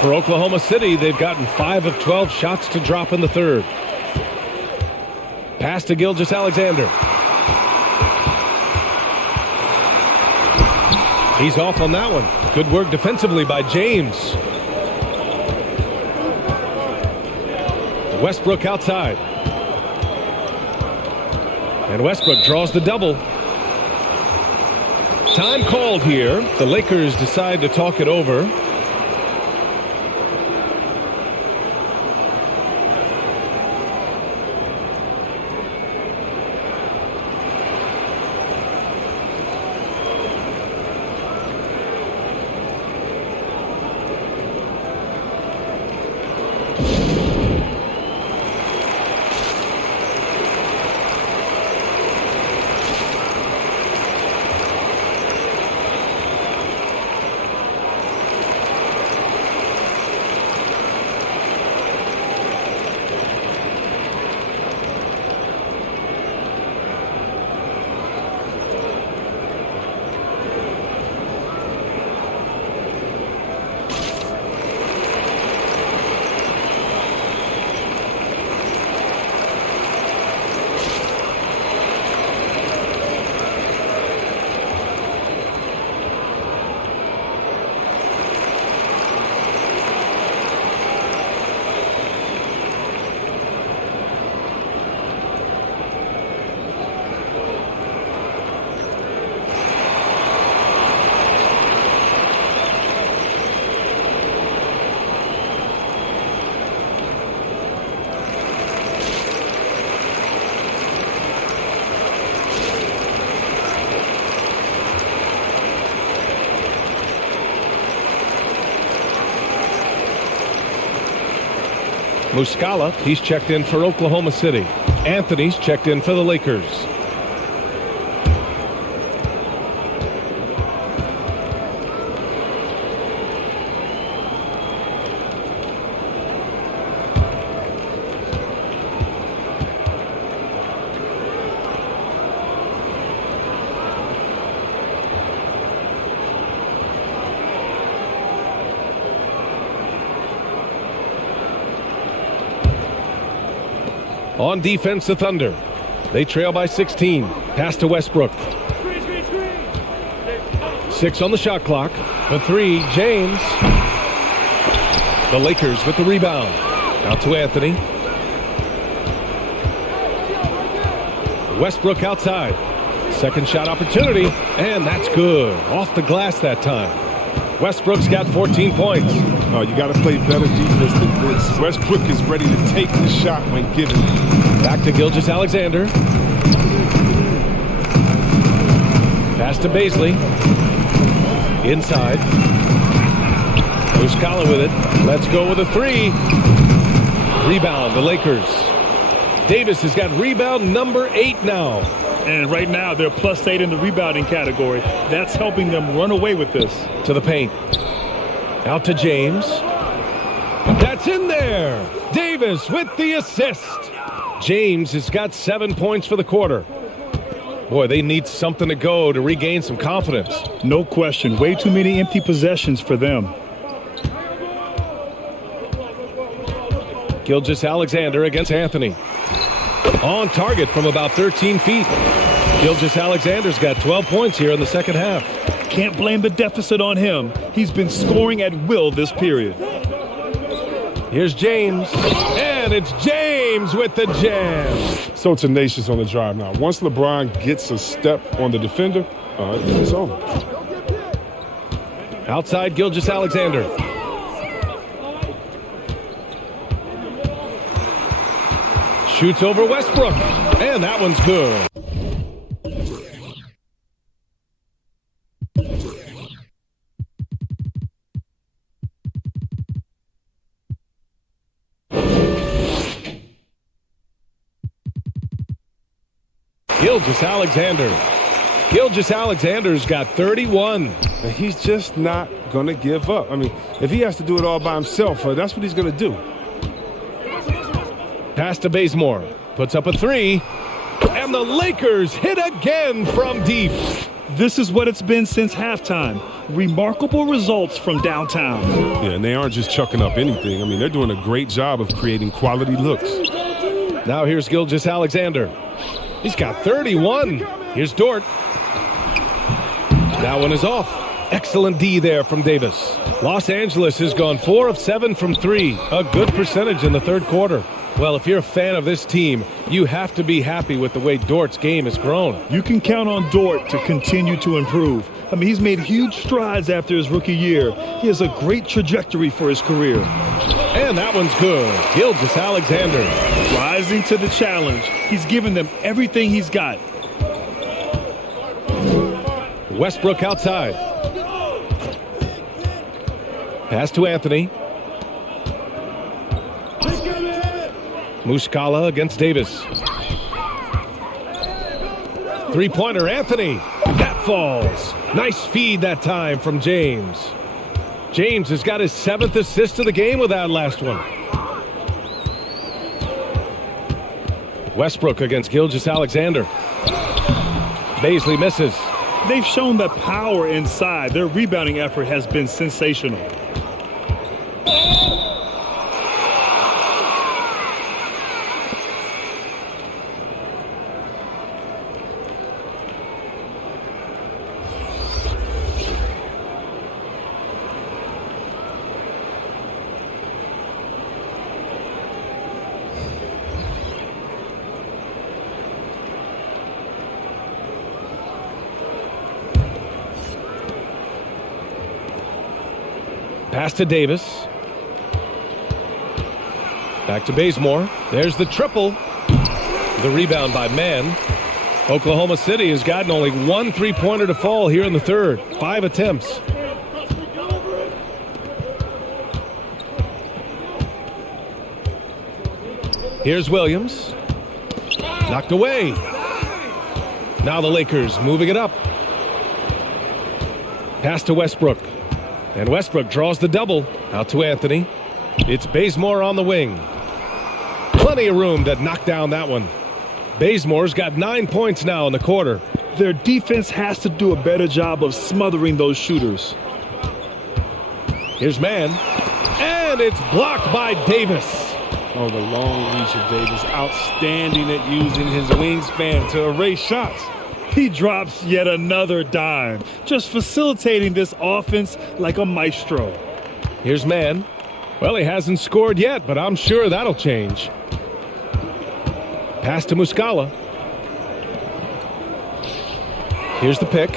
For Oklahoma City, they've gotten 5 of 12 shots to drop in the third. Pass to Gilgeous-Alexander. He's off on that one. Good work defensively by James. Westbrook outside. And Westbrook draws the double. Time called here. The Lakers decide to talk it over. Muscala, he's checked in for Oklahoma City. Anthony's checked in for the Lakers. On defense, the Thunder. They trail by 16. Pass to Westbrook. 6 on the shot clock. For 3, James. The Lakers with the rebound. Out to Anthony. Westbrook outside. Second shot opportunity, and that's good. Off the glass that time. Westbrook's got 14 points. Oh, you got to play better defense than this. Westbrook is ready to take the shot when given. Back to Gilgeous-Alexander. Pass to Baisley. Inside. Muscala with it. Let's go with a 3. Rebound, the Lakers. Davis has got rebound number 8 now. And right now, they're +8 in the rebounding category. That's helping them run away with this. To the paint. Out to James. That's in there. Davis with the assist. James has got 7 points for the quarter. Boy, they need something to go to regain some confidence. No question. Way too many empty possessions for them. Gilgeous-Alexander against Anthony. On target from about 13 feet. Gilgeous-Alexander's got 12 points here in the second half. Can't blame the deficit on him. He's been scoring at will this period. Here's James. And it's James with the jam. So tenacious on the drive now. Once LeBron gets a step on the defender, it's on. Outside Gilgeous-Alexander. Shoots over Westbrook. And that one's good. Gilgeous-Alexander. Gilgeous-Alexander's got 31. And he's just not going to give up. I mean, if he has to do it all by himself, that's what he's going to do. Pass to Bazemore. Puts up a three. And the Lakers hit again from deep. This is what it's been since halftime. Remarkable results from downtown. Yeah, and they aren't just chucking up anything. I mean, they're doing a great job of creating quality looks. Now here's Gilgeous-Alexander. He's got 31. Here's Dort. That one is off. Excellent D there from Davis. Los Angeles has gone 4 of 7 from 3. A good percentage in the third quarter. Well, if you're a fan of this team, you have to be happy with the way Dort's game has grown. You can count on Dort to continue to improve. I mean, he's made huge strides after his rookie year. He has a great trajectory for his career. And that one's good. Gilgeous-Alexander. Rising to the challenge. He's given them everything he's got. Westbrook outside. Pass to Anthony. Muscala against Davis. Three-pointer, Anthony. That falls. Nice feed that time from James. James has got his 7th assist of the game with that last one. Westbrook against Gilgeous-Alexander. Baisley misses. They've shown the power inside. Their rebounding effort has been sensational. Pass to Davis. Back to Bazemore. There's the triple. The rebound by Mann. Oklahoma City has gotten only one three-pointer to fall here in the third. 5 attempts. Here's Williams. Knocked away. Now the Lakers moving it up. Pass to Westbrook. And Westbrook draws the double. Out to Anthony. It's Bazemore on the wing. Plenty of room to knock down that one. Bazemore's got 9 points now in the quarter. Their defense has to do a better job of smothering those shooters. Here's Mann. And it's blocked by Davis. Oh, the long reach of Davis. Outstanding at using his wingspan to erase shots. He drops yet another dime, just facilitating this offense like a maestro. Here's Mann. Well, he hasn't scored yet, but I'm sure that'll change. Pass to Muscala. Here's the pick.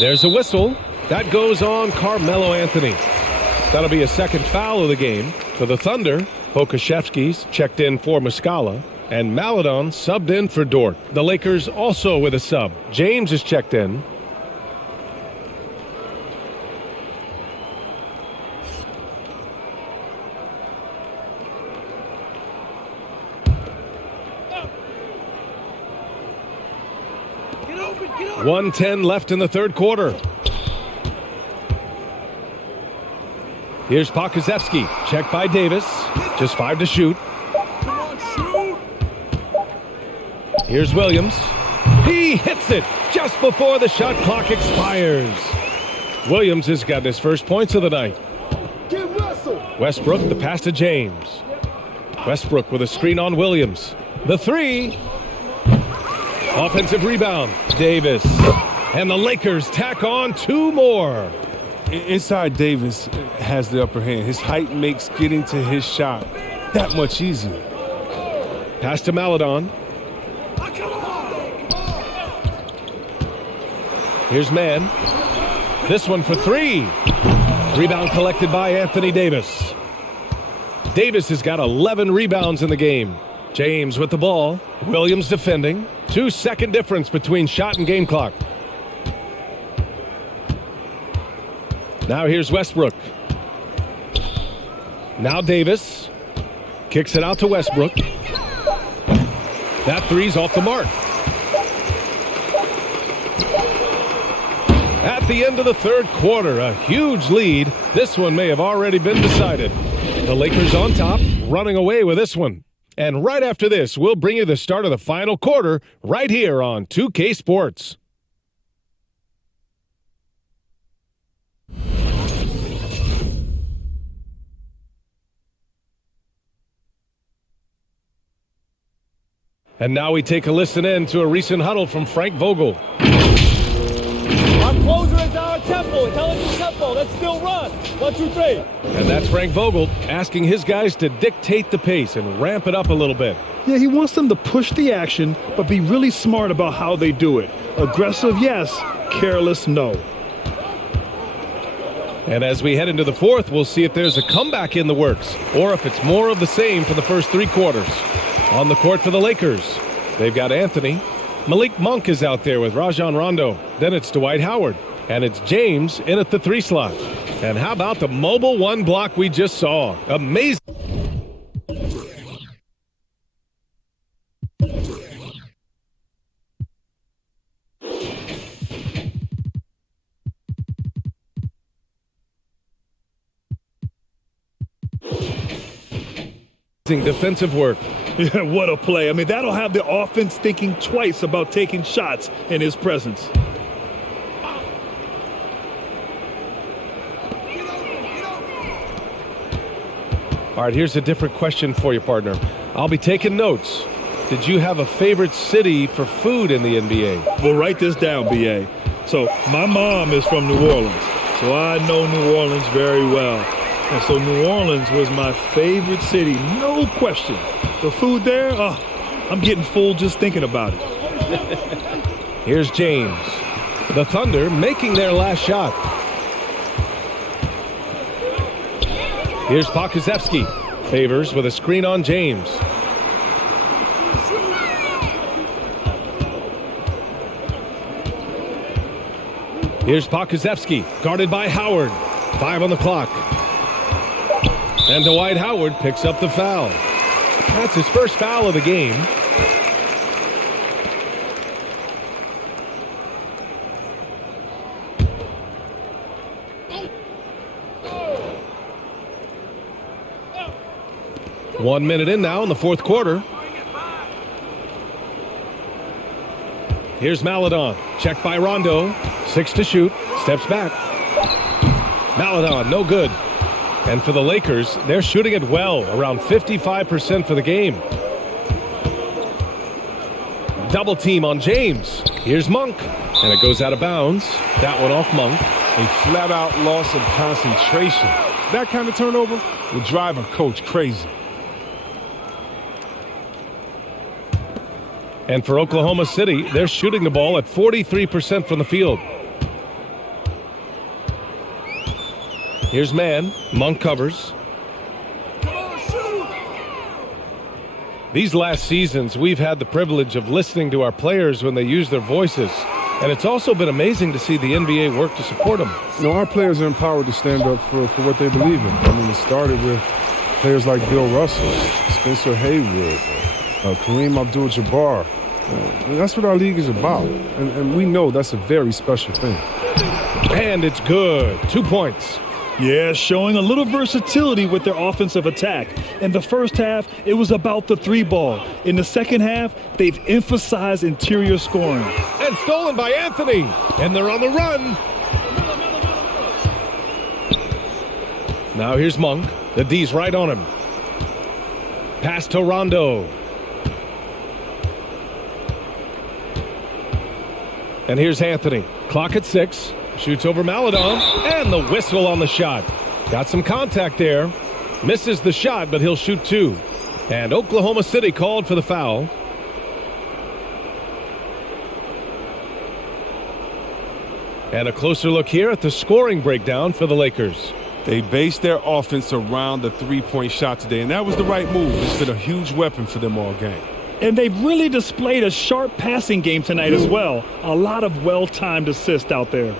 There's a whistle. That goes on Carmelo Anthony. That'll be a second foul of the game for the Thunder. Pokuševski's checked in for Muscala. And Maledon subbed in for Dort. The Lakers also with a sub. James is checked in. Get open. 1:10 left in the third quarter. Here's Pokuševski. Checked by Davis. Just 5 to shoot. Here's Williams. He hits it just before the shot clock expires. Williams has gotten his first points of the night. Westbrook, the pass to James. Westbrook with a screen on Williams. The three. Offensive rebound. Davis. And the Lakers tack on 2 more. Inside Davis has the upper hand. His height makes getting to his shot that much easier. Pass to Maladon. Here's Mann. This one for 3. Rebound collected by Anthony Davis. Davis has got 11 rebounds in the game. James with the ball. Williams defending. 2-second difference between shot and game clock. Now here's Westbrook. Now Davis. Kicks it out to Westbrook. That three's off the mark. At the end of the third quarter, a huge lead. This one may have already been decided. The Lakers on top, running away with this one. And right after this, we'll bring you the start of the final quarter right here on 2K Sports. And now we take a listen in to a recent huddle from Frank Vogel. Our closer is our tempo. Tell us your tempo. Let's still run. 1, 2, 3. And that's Frank Vogel asking his guys to dictate the pace and ramp it up a little bit. Yeah, he wants them to push the action, but be really smart about how they do it. Aggressive, yes. Careless, no. And as we head into the fourth, we'll see if there's a comeback in the works or if it's more of the same for the first 3 quarters. On the court for the Lakers, they've got Anthony. Malik Monk is out there with Rajon Rondo. Then it's Dwight Howard. And it's James in at the 3 slot. And how about the mobile 1 block we just saw? Amazing. Defensive work. Yeah, what a play. I mean, that'll have the offense thinking twice about taking shots in his presence. All right, here's a different question for you, partner. I'll be taking notes. Did you have a favorite city for food in the NBA? Well, write this down, B.A. So my mom is from New Orleans, so I know New Orleans very well. And so New Orleans was my favorite city, no question. The food there, I'm getting full just thinking about it. Here's James. The Thunder making their last shot. Here's Pokusevski. Favors with a screen on James. Here's Pokusevski, guarded by Howard. 5 on the clock. And Dwight Howard picks up the foul. That's his first foul of the game. One minute in now in the fourth quarter. Here's Maladon. Checked by Rondo. 6 to shoot. Steps back. Maladon, no good. And for the Lakers, they're shooting it well, around 55% for the game. Double team on James. Here's Monk. And it goes out of bounds. That one off Monk. A flat-out loss of concentration. That kind of turnover will drive a coach crazy. And for Oklahoma City, they're shooting the ball at 43% from the field. Here's Mann. Monk covers. These last seasons, we've had the privilege of listening to our players when they use their voices. And it's also been amazing to see the NBA work to support them. You know, our players are empowered to stand up for what they believe in. I mean, it started with players like Bill Russell, Spencer Haywood, Kareem Abdul-Jabbar. That's what our league is about. And we know that's a very special thing. And it's good. 2 points. Yeah, showing a little versatility with their offensive attack. In the first half, it was about the three ball. In the second half, they've emphasized interior scoring. And stolen by Anthony. And they're on the run. Now here's Monk. The D's right on him. Pass to Rondo. And here's Anthony. Clock at 6. Shoots over Maledon. And the whistle on the shot. Got some contact there. Misses the shot, but he'll shoot 2. And Oklahoma City called for the foul. And a closer look here at the scoring breakdown for the Lakers. They based their offense around the three-point shot today, and that was the right move. It's been a huge weapon for them all game. And they've really displayed a sharp passing game tonight as well. A lot of well-timed assists out there.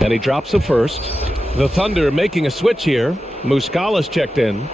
And he drops the first. The Thunder making a switch here. Muscala's checked in.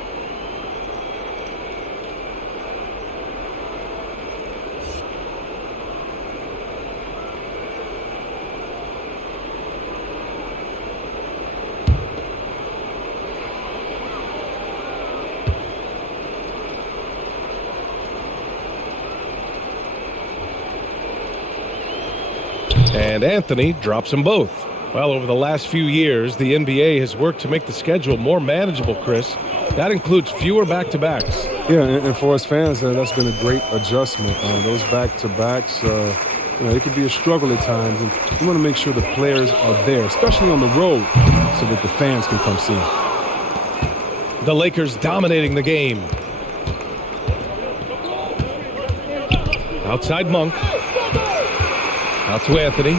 And Anthony drops them both. Well, over the last few years, the NBA has worked to make the schedule more manageable, Chris. That includes fewer back-to-backs. Yeah, and for us fans, that's been a great adjustment. Those back-to-backs, it can be a struggle at times. And we want to make sure the players are there, especially on the road, so that the fans can come see them. The Lakers dominating the game. Outside Monk. Out to Anthony.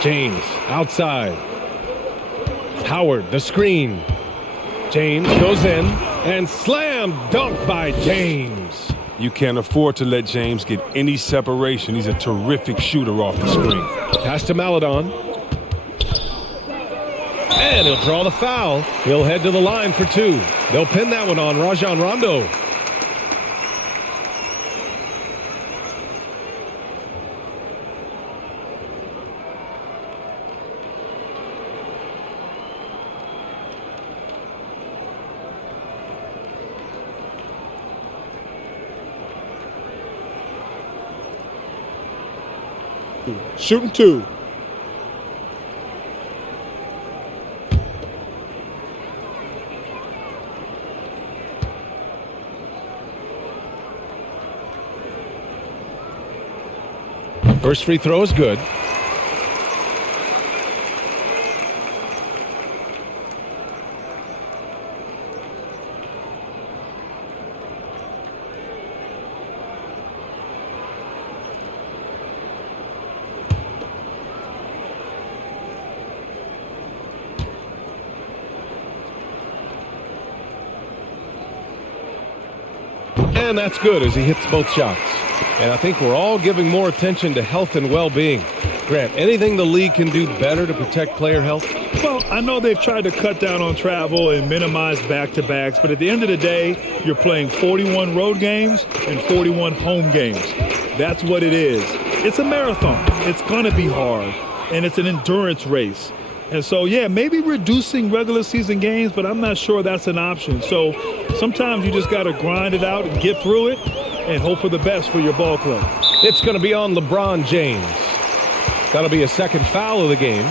James outside. Howard, the screen. James goes in and slam dunk by James. You can't afford to let James get any separation. He's a terrific shooter off the screen. Pass to Maledon. And he'll draw the foul. He'll head to the line for 2. They'll pin that one on Rajon Rondo. Shooting 2. First free throw is good. And that's good as he hits both shots. And I think we're all giving more attention to health and well-being. Grant, anything the league can do better to protect player health? Well, I know they've tried to cut down on travel and minimize back-to-backs, but at the end of the day, you're playing 41 road games and 41 home games. That's what it is. It's a marathon. It's going to be hard, and it's an endurance race. And so, yeah, maybe reducing regular season games, but I'm not sure that's an option. So sometimes you just got to grind it out and get through it and hope for the best for your ball club. It's going to be on LeBron James. That'll be a second foul of the game.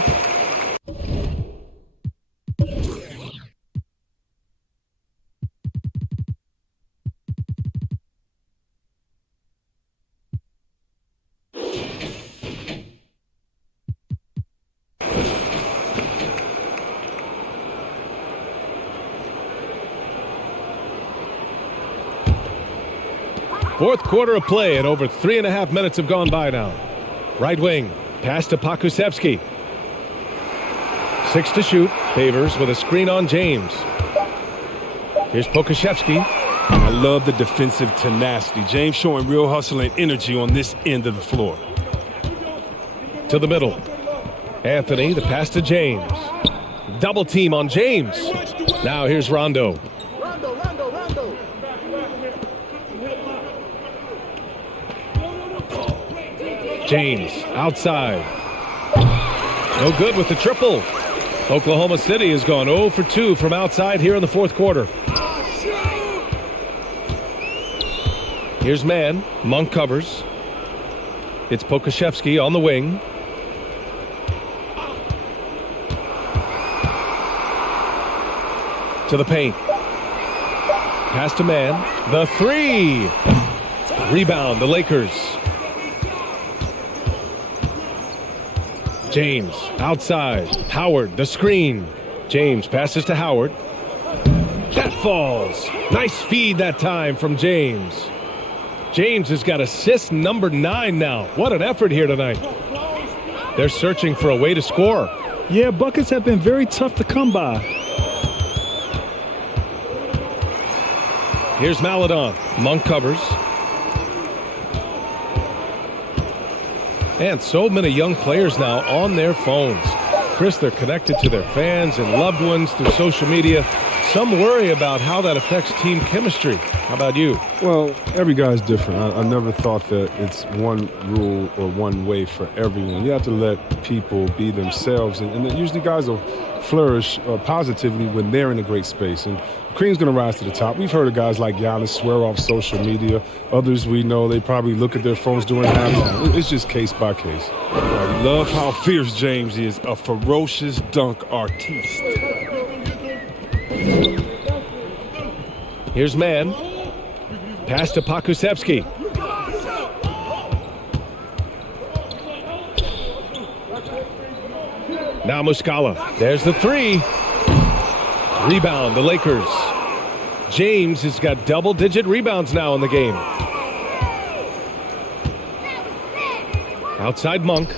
Fourth quarter of play, and over 3.5 minutes have gone by now. Right wing, pass to Pokusevski. 6 to shoot, Favors with a screen on James. Here's Pokusevski. I love the defensive tenacity. James showing real hustle and energy on this end of the floor. To the middle. Anthony, the pass to James. Double team on James. Now here's Rondo. James outside. No good with the triple. Oklahoma City has gone 0 for 2 from outside here in the fourth quarter. Here's man. Monk covers. It's Pokashevsky on the wing. To the paint. Pass to man. The three. Rebound, the Lakers. James outside. Howard, the screen. James passes to Howard. That falls. Nice feed that time from James. James has got assist number 9 now. What an effort here tonight. They're searching for a way to score. Yeah, buckets have been very tough to come by. Here's Maladon. Monk covers. And so many young players now on their phones. Chris, they're connected to their fans and loved ones through social media. Some worry about how that affects team chemistry. How about you? Well, every guy's different. I never thought that it's one rule or one way for everyone. You have to let people be themselves. And usually guys will flourish positively when they're in a great space. And Cream's going to rise to the top. We've heard of guys like Giannis swear off social media. Others we know, they probably look at their phones during halftime. It's just case by case. I love how fierce James is, a ferocious dunk artiste. Here's man. Pass to Pakusevsky. Now Muscala. There's the three. Rebound, the Lakers. James has got double-digit rebounds now in the game. Outside Monk.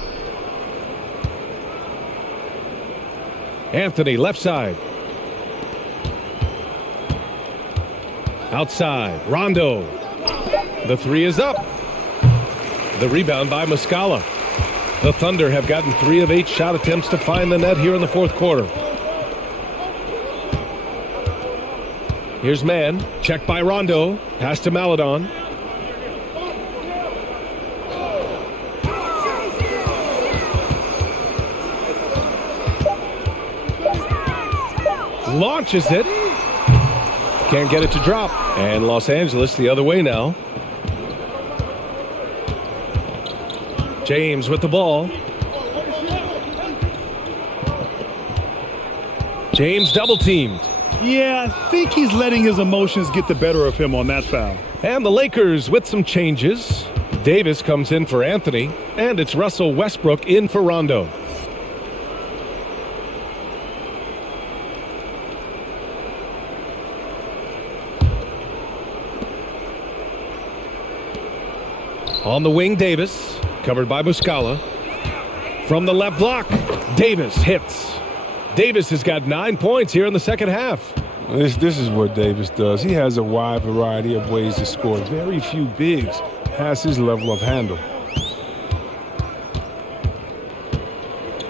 Anthony, left side. Outside, Rondo. The three is up. The rebound by Muscala. The Thunder have gotten 3 of 8 shot attempts to find the net here in the fourth quarter. Here's man. Checked by Rondo. Pass to Maladon. Launches it. Can't get it to drop. And Los Angeles the other way now. James with the ball. James double teamed. Yeah, I think he's letting his emotions get the better of him on that foul. And the Lakers with some changes. Davis comes in for Anthony, and it's Russell Westbrook in for Rondo. On the wing, Davis, covered by Muscala. From the left block, Davis hits. Davis has got 9 points here in the second half. This is what Davis does. He has a wide variety of ways to score. Very few bigs has his level of handle.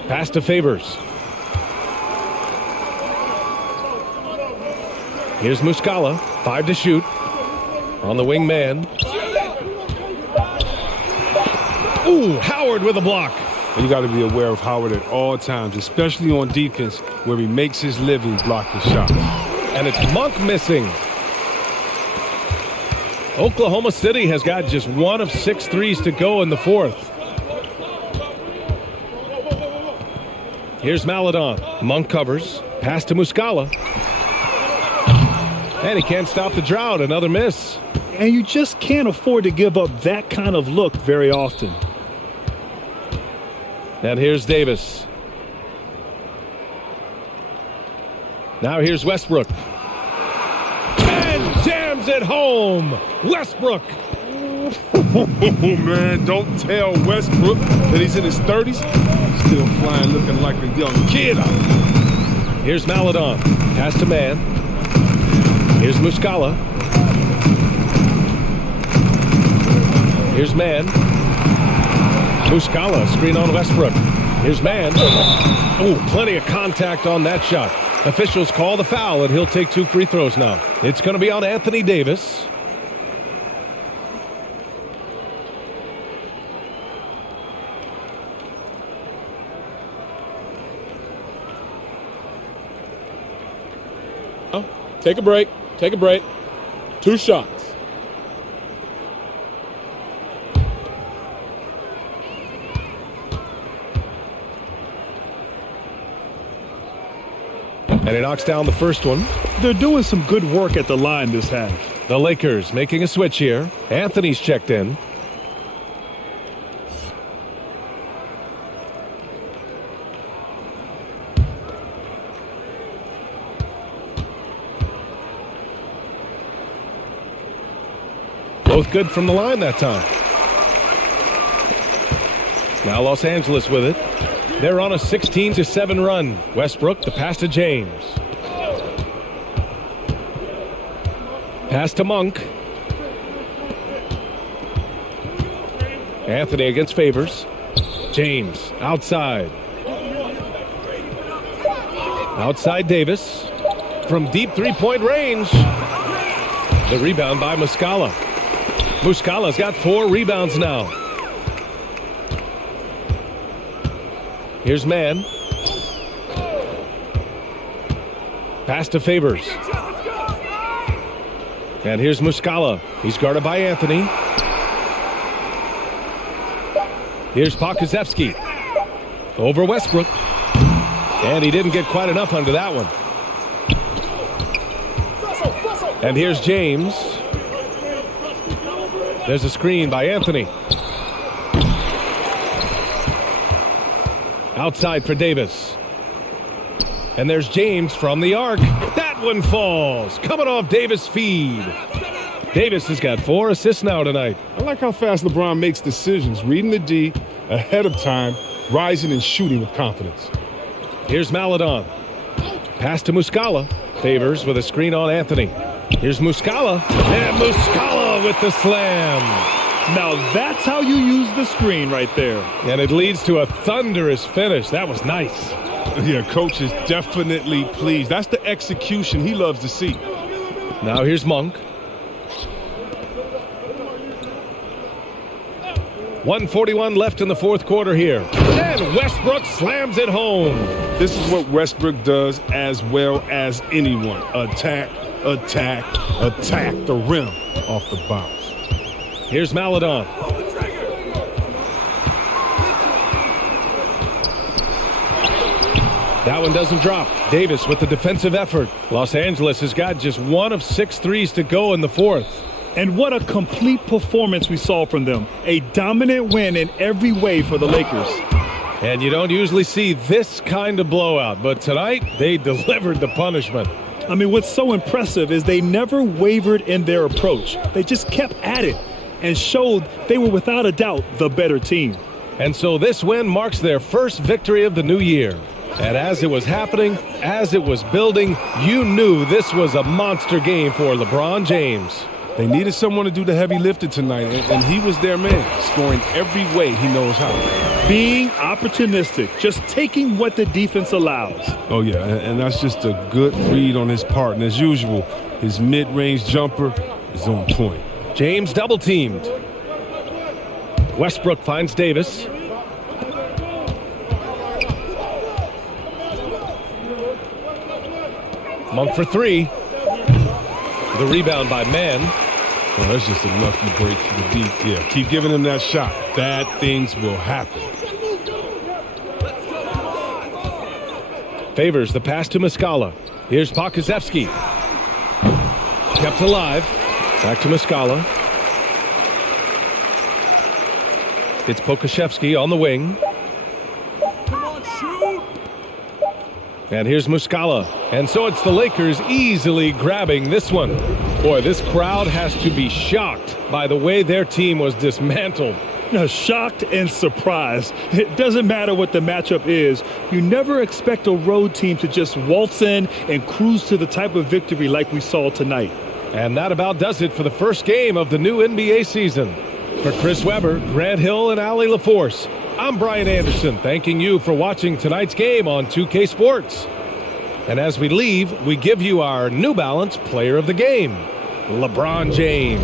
Pass to Favors. Here's Muscala, 5 to shoot. On the wing man. Ooh, Howard with a block. You got to be aware of Howard at all times, especially on defense where he makes his living blocking shots. And it's Monk missing. Oklahoma City has got just 1 of 6 threes to go in the fourth. Here's Maladon. Monk covers. Pass to Muscala. And he can't stop the drought. Another miss. And you just can't afford to give up that kind of look very often. And here's Davis. Now here's Westbrook. And jams it home. Westbrook. Oh, man, don't tell Westbrook that he's in his 30s. Still flying, looking like a young kid. Here's Maladon. Pass to man. Here's Muscala. Here's man. Muscala, screen on Westbrook. Here's man. Oh, plenty of contact on that shot. Officials call the foul, and he'll take 2 free throws now. It's going to be on Anthony Davis. Take a break. Take a break. 2 shots. And he knocks down the first one. They're doing some good work at the line this half. The Lakers making a switch here. Anthony's checked in. Both good from the line that time. Now Los Angeles with it. They're on a 16-7 run. Westbrook, the pass to James. Pass to Monk. Anthony against Favors. James outside. Outside Davis. From deep three-point range. The rebound by Muscala. Muscala's got 4 rebounds now. Here's Mann. Pass to Favors. And here's Muscala. He's guarded by Anthony. Here's Pokusevski. Over Westbrook. And he didn't get quite enough under that one. And here's James. There's a screen by Anthony. Outside for Davis. And there's James from the arc. That one falls. Coming off Davis' feed. Davis has got 4 assists now tonight. I like how fast LeBron makes decisions, reading the D ahead of time, rising and shooting with confidence. Here's Maledon. Pass to Muscala. Favors with a screen on Anthony. Here's Muscala. And Muscala with the slam. Now that's how you use the screen right there. And it leads to a thunderous finish. That was nice. Yeah, coach is definitely pleased. That's the execution he loves to see. Now here's Monk. 1:41 left in the fourth quarter here. And Westbrook slams it home. This is what Westbrook does as well as anyone. Attack, attack, attack the rim off the bounce. Here's Maledon. That one doesn't drop. Davis with the defensive effort. Los Angeles has got just 1 of 6 threes to go in the fourth. And what a complete performance we saw from them. A dominant win in every way for the Lakers. And you don't usually see this kind of blowout, but tonight they delivered the punishment. I mean, what's so impressive is they never wavered in their approach. They just kept at it and showed they were without a doubt the better team. And so this win marks their first victory of the new year. And as it was happening, as it was building, you knew this was a monster game for LeBron James. They needed someone to do the heavy lifting tonight, and he was their man, scoring every way he knows how. Being opportunistic, just taking what the defense allows. Oh, yeah, and that's just a good read on his part. And as usual, his mid-range jumper is on point. James double-teamed. Westbrook finds Davis. Monk for 3. The rebound by Mann. Oh, that's just a lucky break for the deep. Yeah, keep giving him that shot. Bad things will happen. Favors the pass to Muscala. Here's Pokusevski. Kept alive. Back to Muscala. It's Pokusevski on the wing. And here's Muscala. And so it's the Lakers easily grabbing this one. Boy, this crowd has to be shocked by the way their team was dismantled. Shocked and surprised. It doesn't matter what the matchup is. You never expect a road team to just waltz in and cruise to the type of victory like we saw tonight. And that about does it for the first game of the new NBA season. For Chris Webber, Grant Hill, and Allie LaForce, I'm Brian Anderson, thanking you for watching tonight's game on 2K Sports. And as we leave, we give you our New Balance Player of the Game, LeBron James.